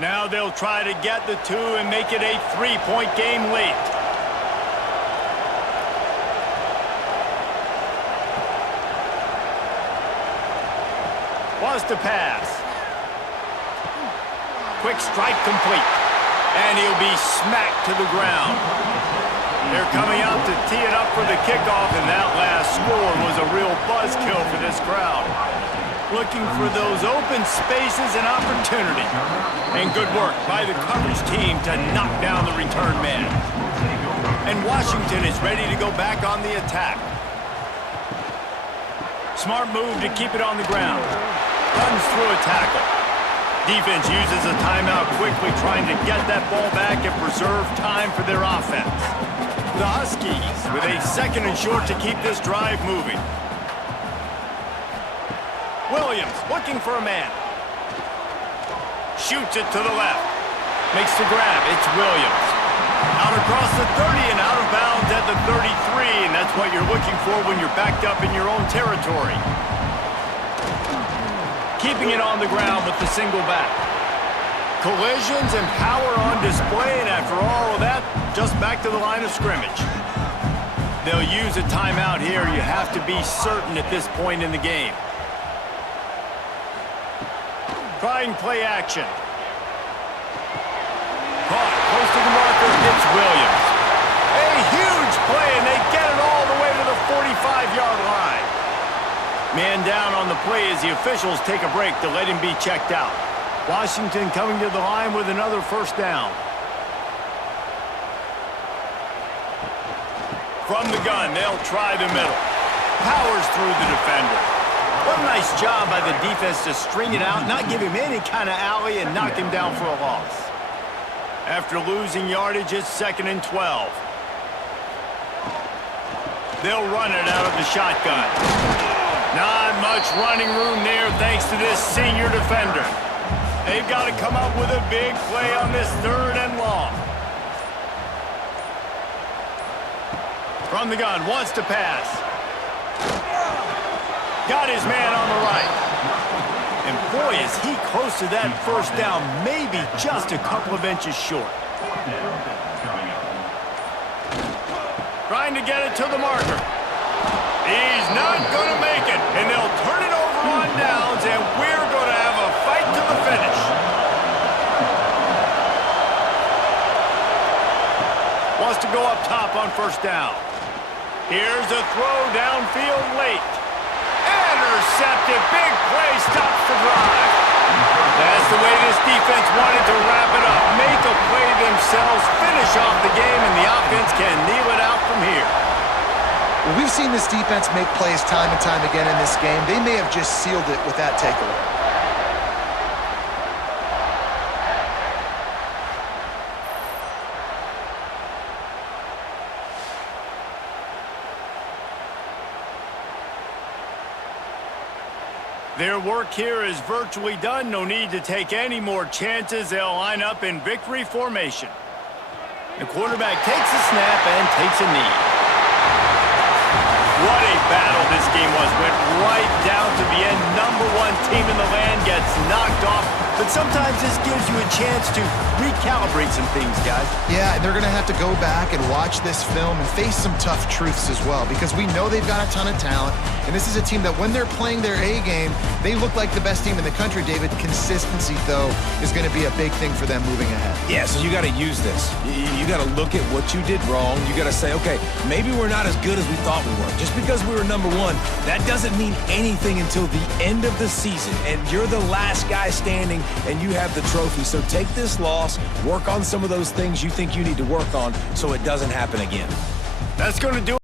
Now they'll try to get the 2 and make it a 3-point game late. Was to pass. Quick strike complete. And he'll be smacked to the ground. They're coming out to tee it up for the kickoff, and that last score was a real buzzkill for this crowd. Looking for those open spaces and opportunity. And good work by the coverage team to knock down the return man. And Washington is ready to go back on the attack. Smart move to keep it on the ground. Runs through a tackle. Defense uses a timeout quickly, trying to get that ball back and preserve time for their offense. The Huskies with a 2nd and short to keep this drive moving. Williams looking for a man. Shoots it to the left. Makes the grab. It's Williams. Out across the 30 and out of bounds at the 33, and that's what you're looking for when you're backed up in your own territory. Keeping it on the ground with the single back. Collisions and power on display, and after all of that, just back to the line of scrimmage. They'll use a timeout here. You have to be certain at this point in the game. Trying play action. Caught close to the marker. It's Williams. A huge play, and they get it all the way to the 45-yard line. Man down on the play as the officials take a break to let him be checked out. Washington coming to the line with another first down. From the gun, they'll try the middle. Powers through the defender. What a nice job by the defense to string it out, not give him any kind of alley, and knock him down for a loss. After losing yardage, it's 2nd and 12. They'll run it out of the shotgun. Not much running room there thanks to this senior defender. They've got to come up with a big play on this 3rd and long. From the gun, wants to pass. Got his man on the right. And boy, is he close to that first down, maybe just a couple of inches short. Trying to get it to the marker. He's not going to make it, and they'll turn it over on downs, and we're going to have a fight to the finish. Wants to go up top on first down. Here's a throw downfield late. Intercepted. Big play. Stops the drive. That's the way this defense wanted to wrap it up. Make a play themselves, finish off the game, and the offense can kneel it out from here. Well, we've seen this defense make plays time and time again in this game. They may have just sealed it with that takeaway. Their work here is virtually done. No need to take any more chances. They'll line up in victory formation. The quarterback takes a snap and takes a knee. What a battle this game was. Went right down to the end. #1 team in the land gets knocked off. But sometimes this gives you a chance to recalibrate some things, guys. Yeah, and they're going to have to go back and watch this film and face some tough truths as well, because we know they've got a ton of talent, and this is a team that when they're playing their A game, they look like the best team in the country, David. Consistency, though, is going to be a big thing for them moving ahead. Yeah, so you got to use this. You got to look at what you did wrong. You got to say, okay, maybe we're not as good as we thought we were. Just because we were #1, that doesn't mean anything until the end of the season, and you're the last guy standing, and you have the trophy. So take this loss, work on some of those things you think you need to work on so it doesn't happen again. That's going to do it.